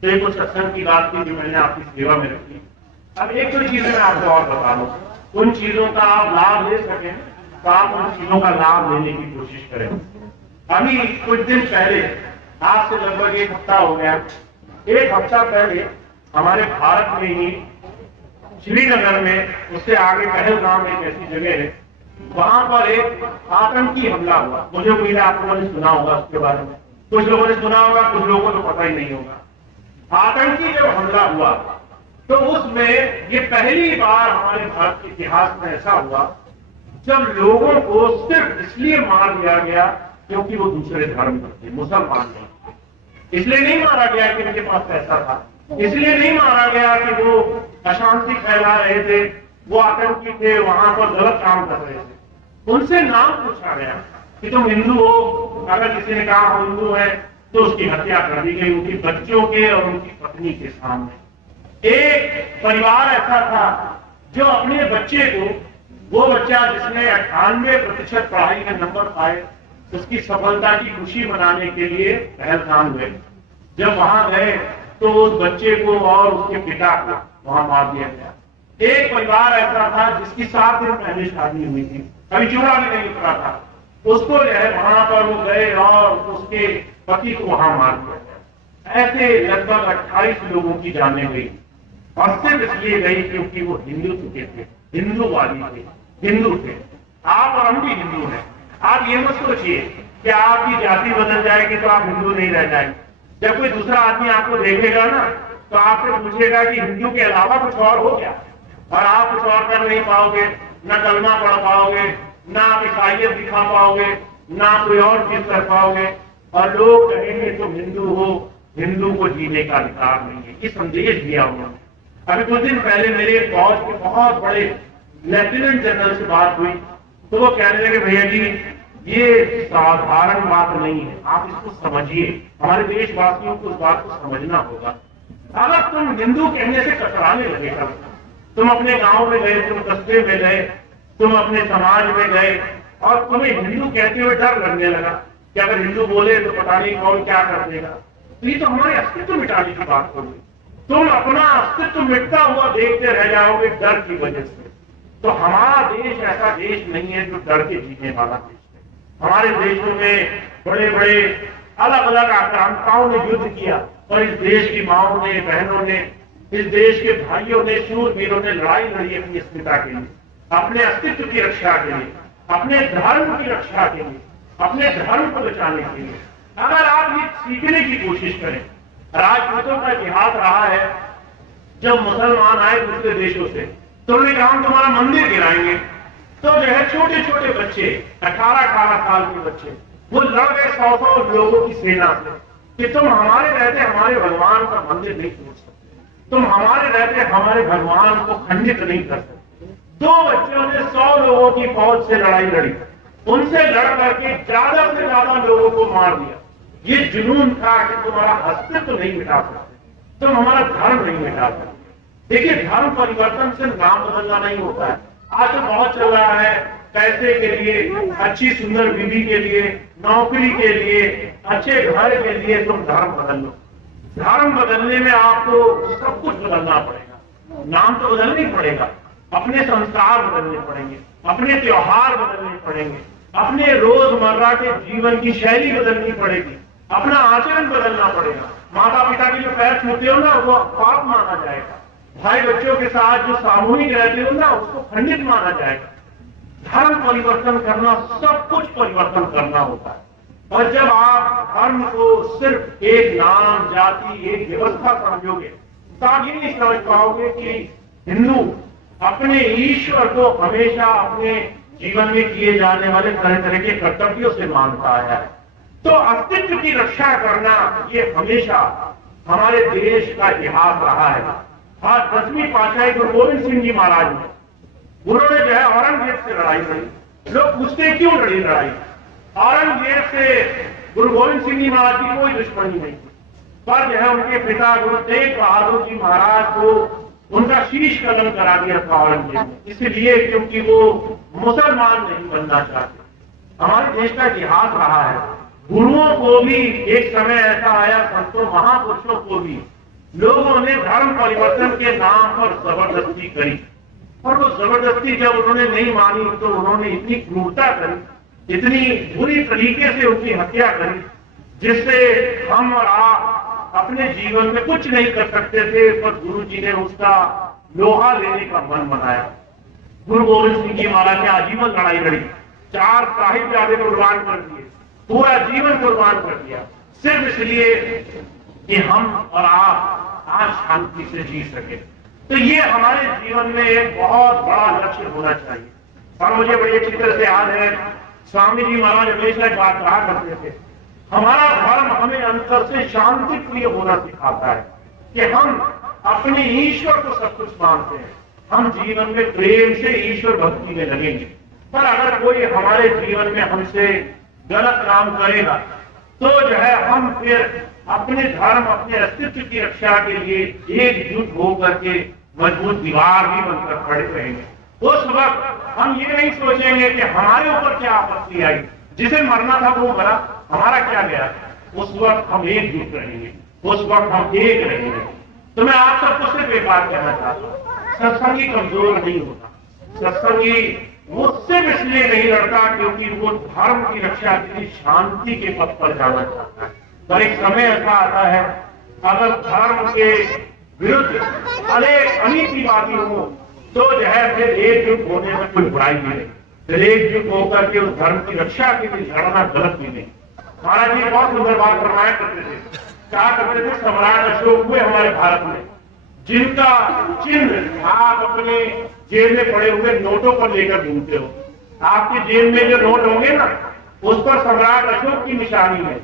तो एक सत्संग की बात थी जो मैंने आपकी सेवा में रखी। अब एक दो चीजें मैं आपको और बता दूं, उन चीजों का आप लाभ ले सकें तो आप उन चीजों का लाभ लेने की कोशिश करें। अभी कुछ दिन पहले, आज से लगभग 1 हफ्ता हो गया, 1 हफ्ता पहले हमारे भारत में ही श्रीनगर में, उससे आगे पहलगाम एक ऐसी जगह है, वहां पर एक आतंकी हमला हुआ। मुझे उम्मीद है आप लोगों ने सुना होगा उसके बारे में, कुछ लोगों ने सुना होगा, कुछ लोगों को तो पता ही नहीं होगा। आतंकी जब हमला हुआ तो उसमें ये पहली बार हमारे भारत के इतिहास में ऐसा हुआ जब लोगों को सिर्फ इसलिए मार दिया गया क्योंकि वो दूसरे धर्म पर थे, मुसलमान थे। इसलिए नहीं मारा गया कि उनके पास पैसा था, इसलिए नहीं मारा गया कि वो अशांति फैला रहे थे, वो आतंकी थे, वहां पर गलत काम कर रहे थे। उनसे नाम पूछा गया कि तुम हिंदू हो। अगर किसी ने कहा हिंदू है तो उसकी हत्या कर दी गई, उनकी बच्चों के और उनकी पत्नी के सामने। एक परिवार ऐसा था जो अपने बच्चे को, वो बच्चा जिसने 98% पढ़ाई में नंबर पाए, उसकी सफलता की खुशी मनाने के लिए पहलगाम गए। जब वहां गए तो उस बच्चे को और उसके पिता को वहां मार दिया गया। एक परिवार ऐसा था जिसकी 7 दिन पहले शादी हुई थी, अभी चूड़ा भी नहीं उतरा था, उसको जो है वहां पर वो गए और उसके पति को वहां मार दिया गया। ऐसे लगभग 28 लोगों की जानें गई, और सिर्फ इसलिए गई क्योंकि वो हिंदुत्व के थे, हिंदूवादी थे, हिंदू थे। आप और हम भी हिंदू हैं। आप ये मत सोचिए कि आपकी जाति बदल जाएगी तो आप हिंदू नहीं रह जाएंगे। जब कोई दूसरा आदमी आपको देखेगा ना तो आपसे पूछेगा कि हिंदू के अलावा कुछ और हो क्या, और आप कुछ और कर नहीं पाओगे, ना कलमा पढ़ पाओगे, ना आप ईसाइयत दिखा पाओगे, ना कोई और चीज कर पाओगे, और लोग कहेंगे तुम हिंदू हो, हिंदू को जीने का अधिकार नहीं है। ये संदेश दिया उन्होंने। अभी कुछ दिन पहले मेरे फौज के बहुत बड़े लेफ्टिनेंट जनरल से बात हुई तो वो कहने लगे भैया जी ये साधारण बात नहीं है, आप इसको समझिए, हमारे देशवासियों को इस बात को समझना होगा। अगर तुम हिंदू कहने से कतराने लगेगा, तुम अपने गांव में गए, तुम कस्बे में गए, तुम अपने समाज में गए और तुम्हें हिंदू कहते हुए डर लगने लगा कि अगर हिंदू बोले तो पता नहीं कौन क्या कर देगा, तो ये तो हमारे अस्तित्व मिटाने की बात होगी। तुम अपना अस्तित्व मिटता हुआ देखते रह जाओगे डर की वजह से। तो हमारा देश ऐसा देश नहीं है जो डर के जीने वाला देश है। हमारे देशों में बड़े बड़े अलग अलग आक्रांताओं ने युद्ध किया, और इस देश की माओं ने, बहनों ने, इस देश के भाइयों ने, शूरवीरों ने लड़ाई लड़ी अपनी अस्मिता के लिए, अपने अस्तित्व की रक्षा के लिए। अपने धर्म की रक्षा के लिए, अपने धर्म को बचाने के लिए अगर आप ये सीखने की कोशिश करें। राजपूतों का इतिहास रहा है, जब मुसलमान आए दूसरे देशों से तो उन्होंने कहा हम तुम्हारा मंदिर गिराएंगे, तो जो है छोटे छोटे बच्चे 18-18 साल के बच्चे वो लड़ गए 100 लोगों की सेना से कि तुम हमारे रहते हमारे भगवान का मंदिर नहीं तोड़ सकते, तुम हमारे रहते हमारे भगवान को खंडित नहीं कर सकते। 2 बच्चों ने 100 लोगों की फौज से लड़ाई लड़ी, उनसे लड़ करके ज्यादा से ज्यादा लोगों को मार दिया। ये जुनून था कि तुम्हारा अस्तित्व तो नहीं मिटा सकते, तुम हमारा धर्म नहीं मिटा सकते। देखिए, धर्म परिवर्तन से नाम बदलना नहीं होता है। आज तो बहुत चल रहा है, पैसे के लिए, अच्छी सुंदर बीवी के लिए, नौकरी के लिए, अच्छे घर के लिए तुम धर्म बदल लो। धर्म बदलने में आपको सब कुछ बदलना पड़ेगा, नाम तो बदलना ही पड़ेगा, अपने संस्कार बदलने पड़ेंगे, अपने त्योहार बदलने पड़ेंगे, अपने रोजमर्रा के जीवन की शैली बदलनी पड़ेगी, अपना आचरण बदलना पड़ेगा। माता पिता के जो पैर छूते हो ना वो पाप माना जाएगा, भाई बच्चों के साथ जो सामूहिक रहते हो ना उसको खंडित माना जाएगा। धर्म परिवर्तन करना, सब कुछ परिवर्तन करना होता है। और जब आप धर्म को सिर्फ एक नाम, जाति, एक व्यवस्था समझोगे तो आप ये नहीं समझ पाओगे कि हिंदू अपने ईश्वर को हमेशा अपने जीवन में किए जाने वाले तरह तरह के कर्तव्यों से मानता आया है। तो अस्तित्व की रक्षा करना ये हमेशा हमारे देश का इतिहास रहा है। आज 10वीं पातशाही गुरु गोविंद सिंह जी महाराज ने, उन्होंने जो है औरंगजेब से लड़ाई लड़ी। लोग पूछते क्यों लड़ी लड़ाई? औरंगजेब से गुरु गोविंद सिंह जी महाराज की कोई दुश्मनी नहीं थी, पर जो है उनके पिता गुरु तेग बहादुर जी महाराज को उनका शीश कदम करा दिया था औरंगजेब ने, इसलिए क्योंकि वो मुसलमान नहीं बनना चाहते। हमारे देश का इतिहास रहा है, गुरुओं को भी एक समय ऐसा आया, संतों महापुरुषों को भी लोगों ने धर्म परिवर्तन के नाम पर जबरदस्ती करी, और वो जबरदस्ती जब उन्होंने नहीं मानी तो उन्होंने इतनी क्रूरता करी, इतनी बुरी तरीके से उनकी हत्या करी, जिससे हम और आप अपने जीवन में कुछ नहीं कर सकते थे, पर गुरु जी ने उसका लोहा लेने का मन बनाया। गुरु गोविंद सिंह जी महाराज ने आजीवन लड़ाई लड़ी, 4 साहिबजादे कुर्बान कर दिए, पूरा जीवन कुर्बान कर दिया, सिर्फ इसलिए कि हम और आप आज शांति से जी सके। तो ये हमारे जीवन में एक बहुत बड़ा लक्ष्य होना चाहिए। और मुझे बड़ी अच्छी तरह से याद है, स्वामी जी महाराज हमेशा एक बात कहा करते थे, हमारा धर्म हमें अंतर से शांति प्रिय होना सिखाता है कि हम अपने ईश्वर को सब कुछ मानते हैं, हम जीवन में प्रेम से ईश्वर भक्ति में लगेंगे। पर अगर कोई हमारे जीवन में हमसे गलत काम करेगा तो जो है हम फिर अपने धर्म, अपने अस्तित्व की रक्षा के लिए एकजुट होकर के मजबूत दीवार भी बनकर खड़े रहेंगे। उस वक्त हम ये नहीं सोचेंगे कि हमारे ऊपर क्या आपत्ति आई, जिसे मरना था वो मरा, हमारा क्या गया। उस वक्त हम एकजुट रहेंगे, उस वक्त हम एक रहेंगे। तो मैं आप सबको सिर्फ एक बात कहना चाहता हूँ, सत्संगी कमजोर नहीं होता, सत्संगी वो सिर्फ इसलिए नहीं लड़ता क्योंकि वो धर्म की रक्षा के लिए शांति के पथ पर जाना चाहता है। पर एक समय ऐसा आता है, अगर धर्म के विरुद्ध अनेक अनीतिवादी हो तो जो है फिर एकजुट होने में कोई बुराई नहीं, फिर एकजुट होकर के उस धर्म की रक्षा के लिए लड़ना गलत भी नहीं। महाराज जी बहुत सुंदर बात फरमाया करते थे, कहा करते थे, सम्राट अशोक हुए हमारे भारत में, जिनका चिन्ह आप अपने जेब में पड़े हुए नोटों पर लेकर घूमते हो। आपके जेब में जो नोट होंगे ना उस पर सम्राट अशोक की निशानी है।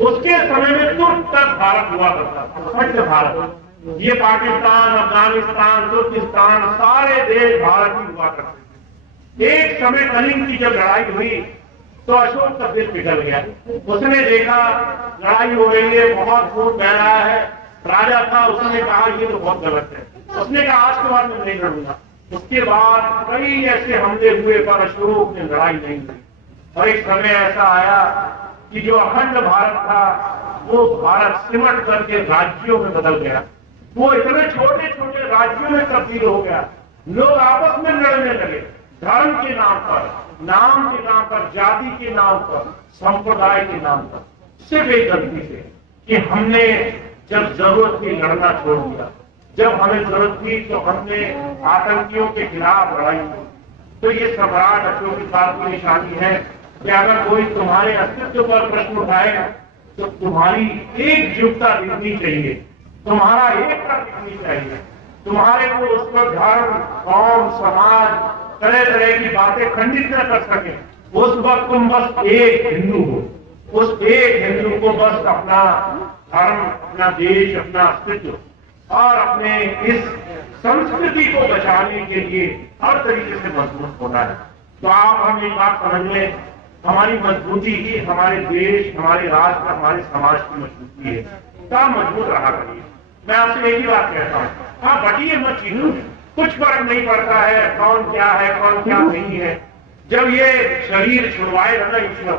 उसके समय में तुर्क तक भारत हुआ करता था, स्वच्छ भारत। ये पाकिस्तान, अफगानिस्तान, तुर्किस्तान सारे देश भारत ही हुआ करते थे। एक समय कलिंग की जब लड़ाई हुई तो अशोक का दिल पिघल गया। उसने देखा लड़ाई हो रही है, बहुत खून बह रहा है, राजा था, उसने कहा ये तो बहुत गलत है। उसने कहा आज के बाद मैं नहीं लड़ूंगा। उसके बाद कई ऐसे हमले हुए पर अशोक ने लड़ाई नहीं की। और एक समय ऐसा आया कि जो अखंड भारत था वो भारत सिमट करके राज्यों में बदल गया। वो इतने छोटे छोटे राज्यों में तब्दील हो गया, लोग आपस में लड़ने लगे, धर्म के नाम पर, जाति के नाम पर, संप्रदाय के नाम पर, सिर्फ एक गलती से कि हमने जब जरूरत थी लड़ना छोड़ दिया। जब हमें जरूरत थी तो हमने आतंकियों के खिलाफ लड़ाई की, तो ये सम्राट अशोक की बात की निशानी है कि अगर कोई तुम्हारे अस्तित्व पर प्रश्न उठाएगा तो तुम्हारी एकजुटता दिखनी चाहिए, तुम्हारा एकता दिखनी चाहिए, तुम्हारे को उस पर धर्म, कौम, समाज, तरह तरह की बातें खंडित न कर सके। उस वक्त तुम बस एक हिंदू हो, उस एक हिंदू को बस अपना धर्म, अपना देश, अपना अस्तित्व और अपने इस संस्कृति को बचाने के लिए हर तरीके से मजबूत होना है। तो आप हम एक बात समझ लें, हमारी मजबूती ही हमारे देश, हमारे राष्ट्र, हमारे समाज की मजबूती है। क्या मजबूत रहा करिए। मैं आपसे एक ही बात कहता हूँ, हाँ बटिए मत चीजों, कुछ फर्क नहीं पड़ता है कौन क्या है कौन क्या नहीं है। जब ये शरीर छुड़वाएगा ना ईश्वर,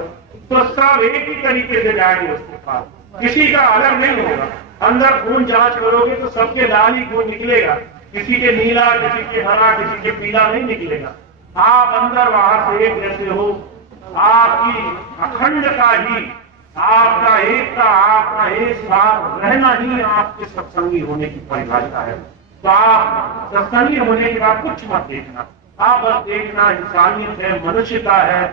तो सब एक ही तरीके से जाएंगे उसके पास, किसी का अलग नहीं होगा। अंदर खून जांच करोगे तो सबके लाल ही खून निकलेगा, किसी के नीला, किसी के हरा, किसी के पीला नहीं निकलेगा। आप अंदर बाहर से एक जैसे हो, आपकी अखंडता ही, आपका एकता, आपका एक साथ रहना ही आपके सत्संगी होने की परिभाषा है। तो आप सत्संगी होने के बाद कुछ मत देखना, आप बस देखना इंसानियत है, मनुष्यता है,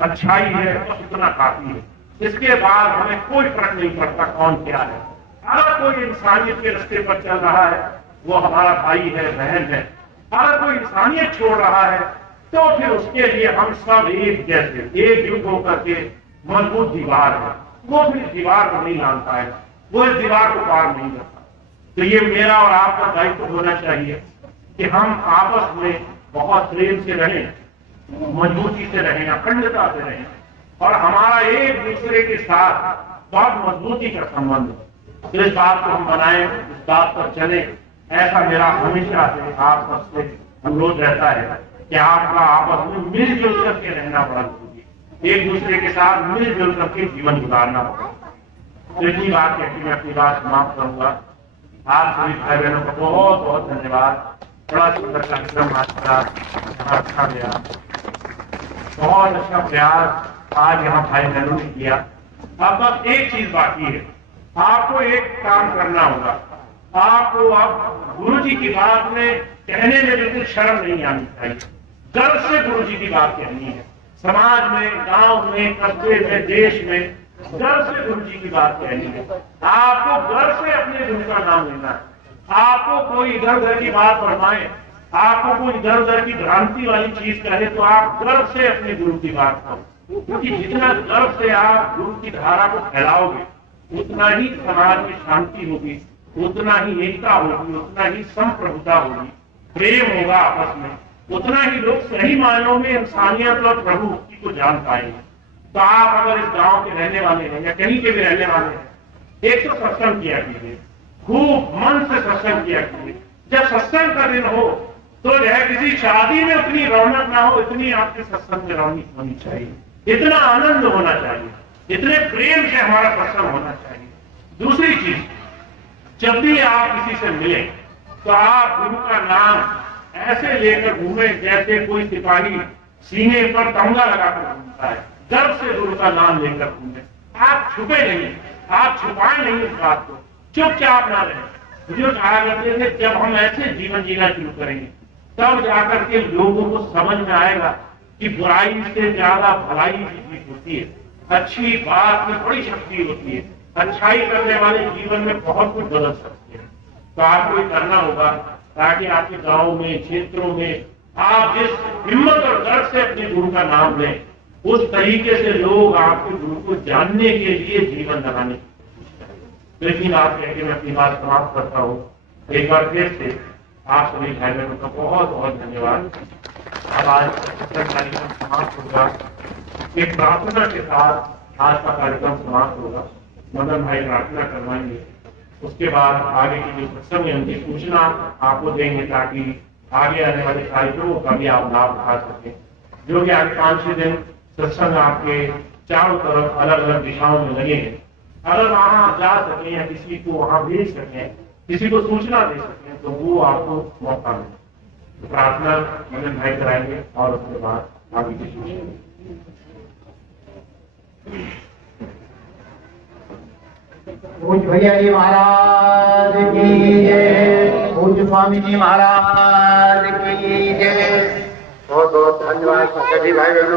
अच्छाई है, बस उतना काफी है। इसके बाद हमें कोई फर्क नहीं पड़ता कौन क्या है। अगर कोई इंसानियत के रास्ते पर चल रहा है वो हमारा भाई है, बहन है। अगर कोई इंसानियत छोड़ रहा है तो फिर उसके लिए हम सब एक जैसे एकजुट होकर के मजबूत दीवार है, वो फिर दीवार को नहीं लान पाएगा, वो इस दीवार को पार नहीं करता। तो ये मेरा और आपका दायित्व होना चाहिए कि हम आपस में बहुत प्रेम से रहें, मजबूती से रहें, अखंडता से रहें और हमारा एक दूसरे के साथ बहुत मजबूती का संबंध हो। तो इस बात को हम बनाएं, इस बात पर चले, ऐसा मेरा हमेशा से आप सबसे अनुरोध रहता है कि आपका आपस में मिलजुल करके रहना बड़ा जरूरी है, एक दूसरे के साथ मिलजुल करके जीवन गुजारना होगा। तो इतनी बात कहती मैं अपनी बात समाप्त करूंगा। आप सभी भाई बहनों का बहुत बहुत धन्यवाद। बड़ा सुंदर कार्यक्रम आज का यहाँ रखा गया, बहुत अच्छा प्रयास आज यहाँ भाई बहनों ने किया। अब बस एक चीज बाकी है, आपको एक काम करना होगा। आपको अब गुरु जी की बात में कहने में बिल्कुल शर्म नहीं आनी चाहिए, गर्व से गुरु जी की बात कहनी है। समाज में, गांव में, कस्बे में, देश में गर्व से गुरु जी की बात कहनी है। आपको गर्व से अपने गुरु का नाम लेना है। आपको कोई इधर उधर की बात फरमाए, आपको कोई इधर उधर की भ्रांति वाली चीज कहे तो आप गर्व से अपने गुरु की बात करो, क्योंकि जितना गर्व से आप गुरु की धारा को फैलाओगे उतना ही समाज में शांति होगी, उतना ही एकता होगी, उतना ही संप्रभुता होगी, प्रेम होगा आपस में, उतना ही लोग सही मायनों में इंसानियत और प्रभु भक्ति को जान पाएंगे। तो आप अगर इस गांव के रहने वाले हैं या कहीं के भी रहने वाले हैं, एक तो सत्संग किया कीजिए, खूब मन से सत्संग किया कीजिए। जब सत्संग का दिन हो तो जो है किसी शादी में उतनी रौनक ना हो, इतनी आपके सत्संग में रौनक होनी चाहिए, इतना आनंद होना चाहिए, इतने प्रेम से हमारा सत्संग होना चाहिए। दूसरी चीज, जब भी आप किसी से मिले तो आप गुरु का नाम ऐसे लेकर घूमे जैसे कोई सिपाही सीने पर तमगा लगाकर घूमता है, गर्व से गुरु का नाम लेकर घूमे। आप छुपे नहीं, आप छुपाए नहीं इस बात को, चुपचाप ना रहे। जो कहा करते थे जब हम ऐसे जीवन जीना शुरू करेंगे तब जाकर के लोगों को समझ में आएगा कि बुराई से ज्यादा भलाई की जीत होती है, अच्छी बात में बड़ी शक्ति होती है, अच्छाई करने वाले जीवन में बहुत कुछ बदल सकते हैं। तो आपको ये करना होगा ताकि आपके गांव में, क्षेत्रों में आप जिस हिम्मत और गर्व से अपने गुरु का नाम लें, उस तरीके से लोग आपके गुरु को जानने के लिए जीवन लगाने की कोशिश करें। तो इतनी बात कहकर मैं अपनी बात समाप्त करता हूँ। एक बार फिर से आप सभी भाई बहनों का बहुत बहुत धन्यवाद। अब आज कार्यक्रम समाप्त होगा, एक प्रार्थना के साथ आज का कार्यक्रम समाप्त होगा। मदन भाई प्रार्थना करवाएंगे, उसके बाद आगे की जो सत्संग है उनकी सूचना आपको देंगे ताकि आगे आने वाले कार्यक्रमों का भी आप लाभ उठा सकें। जो कि आगे 5-6 दिन सत्संग आपके चारों तरफ अलग अलग दिशाओं में लगे हैं। अगर वहां आप जा सकें या किसी को वहां भेज सकें, किसी को सूचना दे सकें तो वो आपको मौका मिले। तो प्रार्थना मदन भाई कराएंगे और उसके बाद आगे की सूचना। पूज्य भैया जी महाराज की जय, पूज्य स्वामी जी महाराज की जय। बहुत बहुत धन्यवाद सभी भाई बहनों।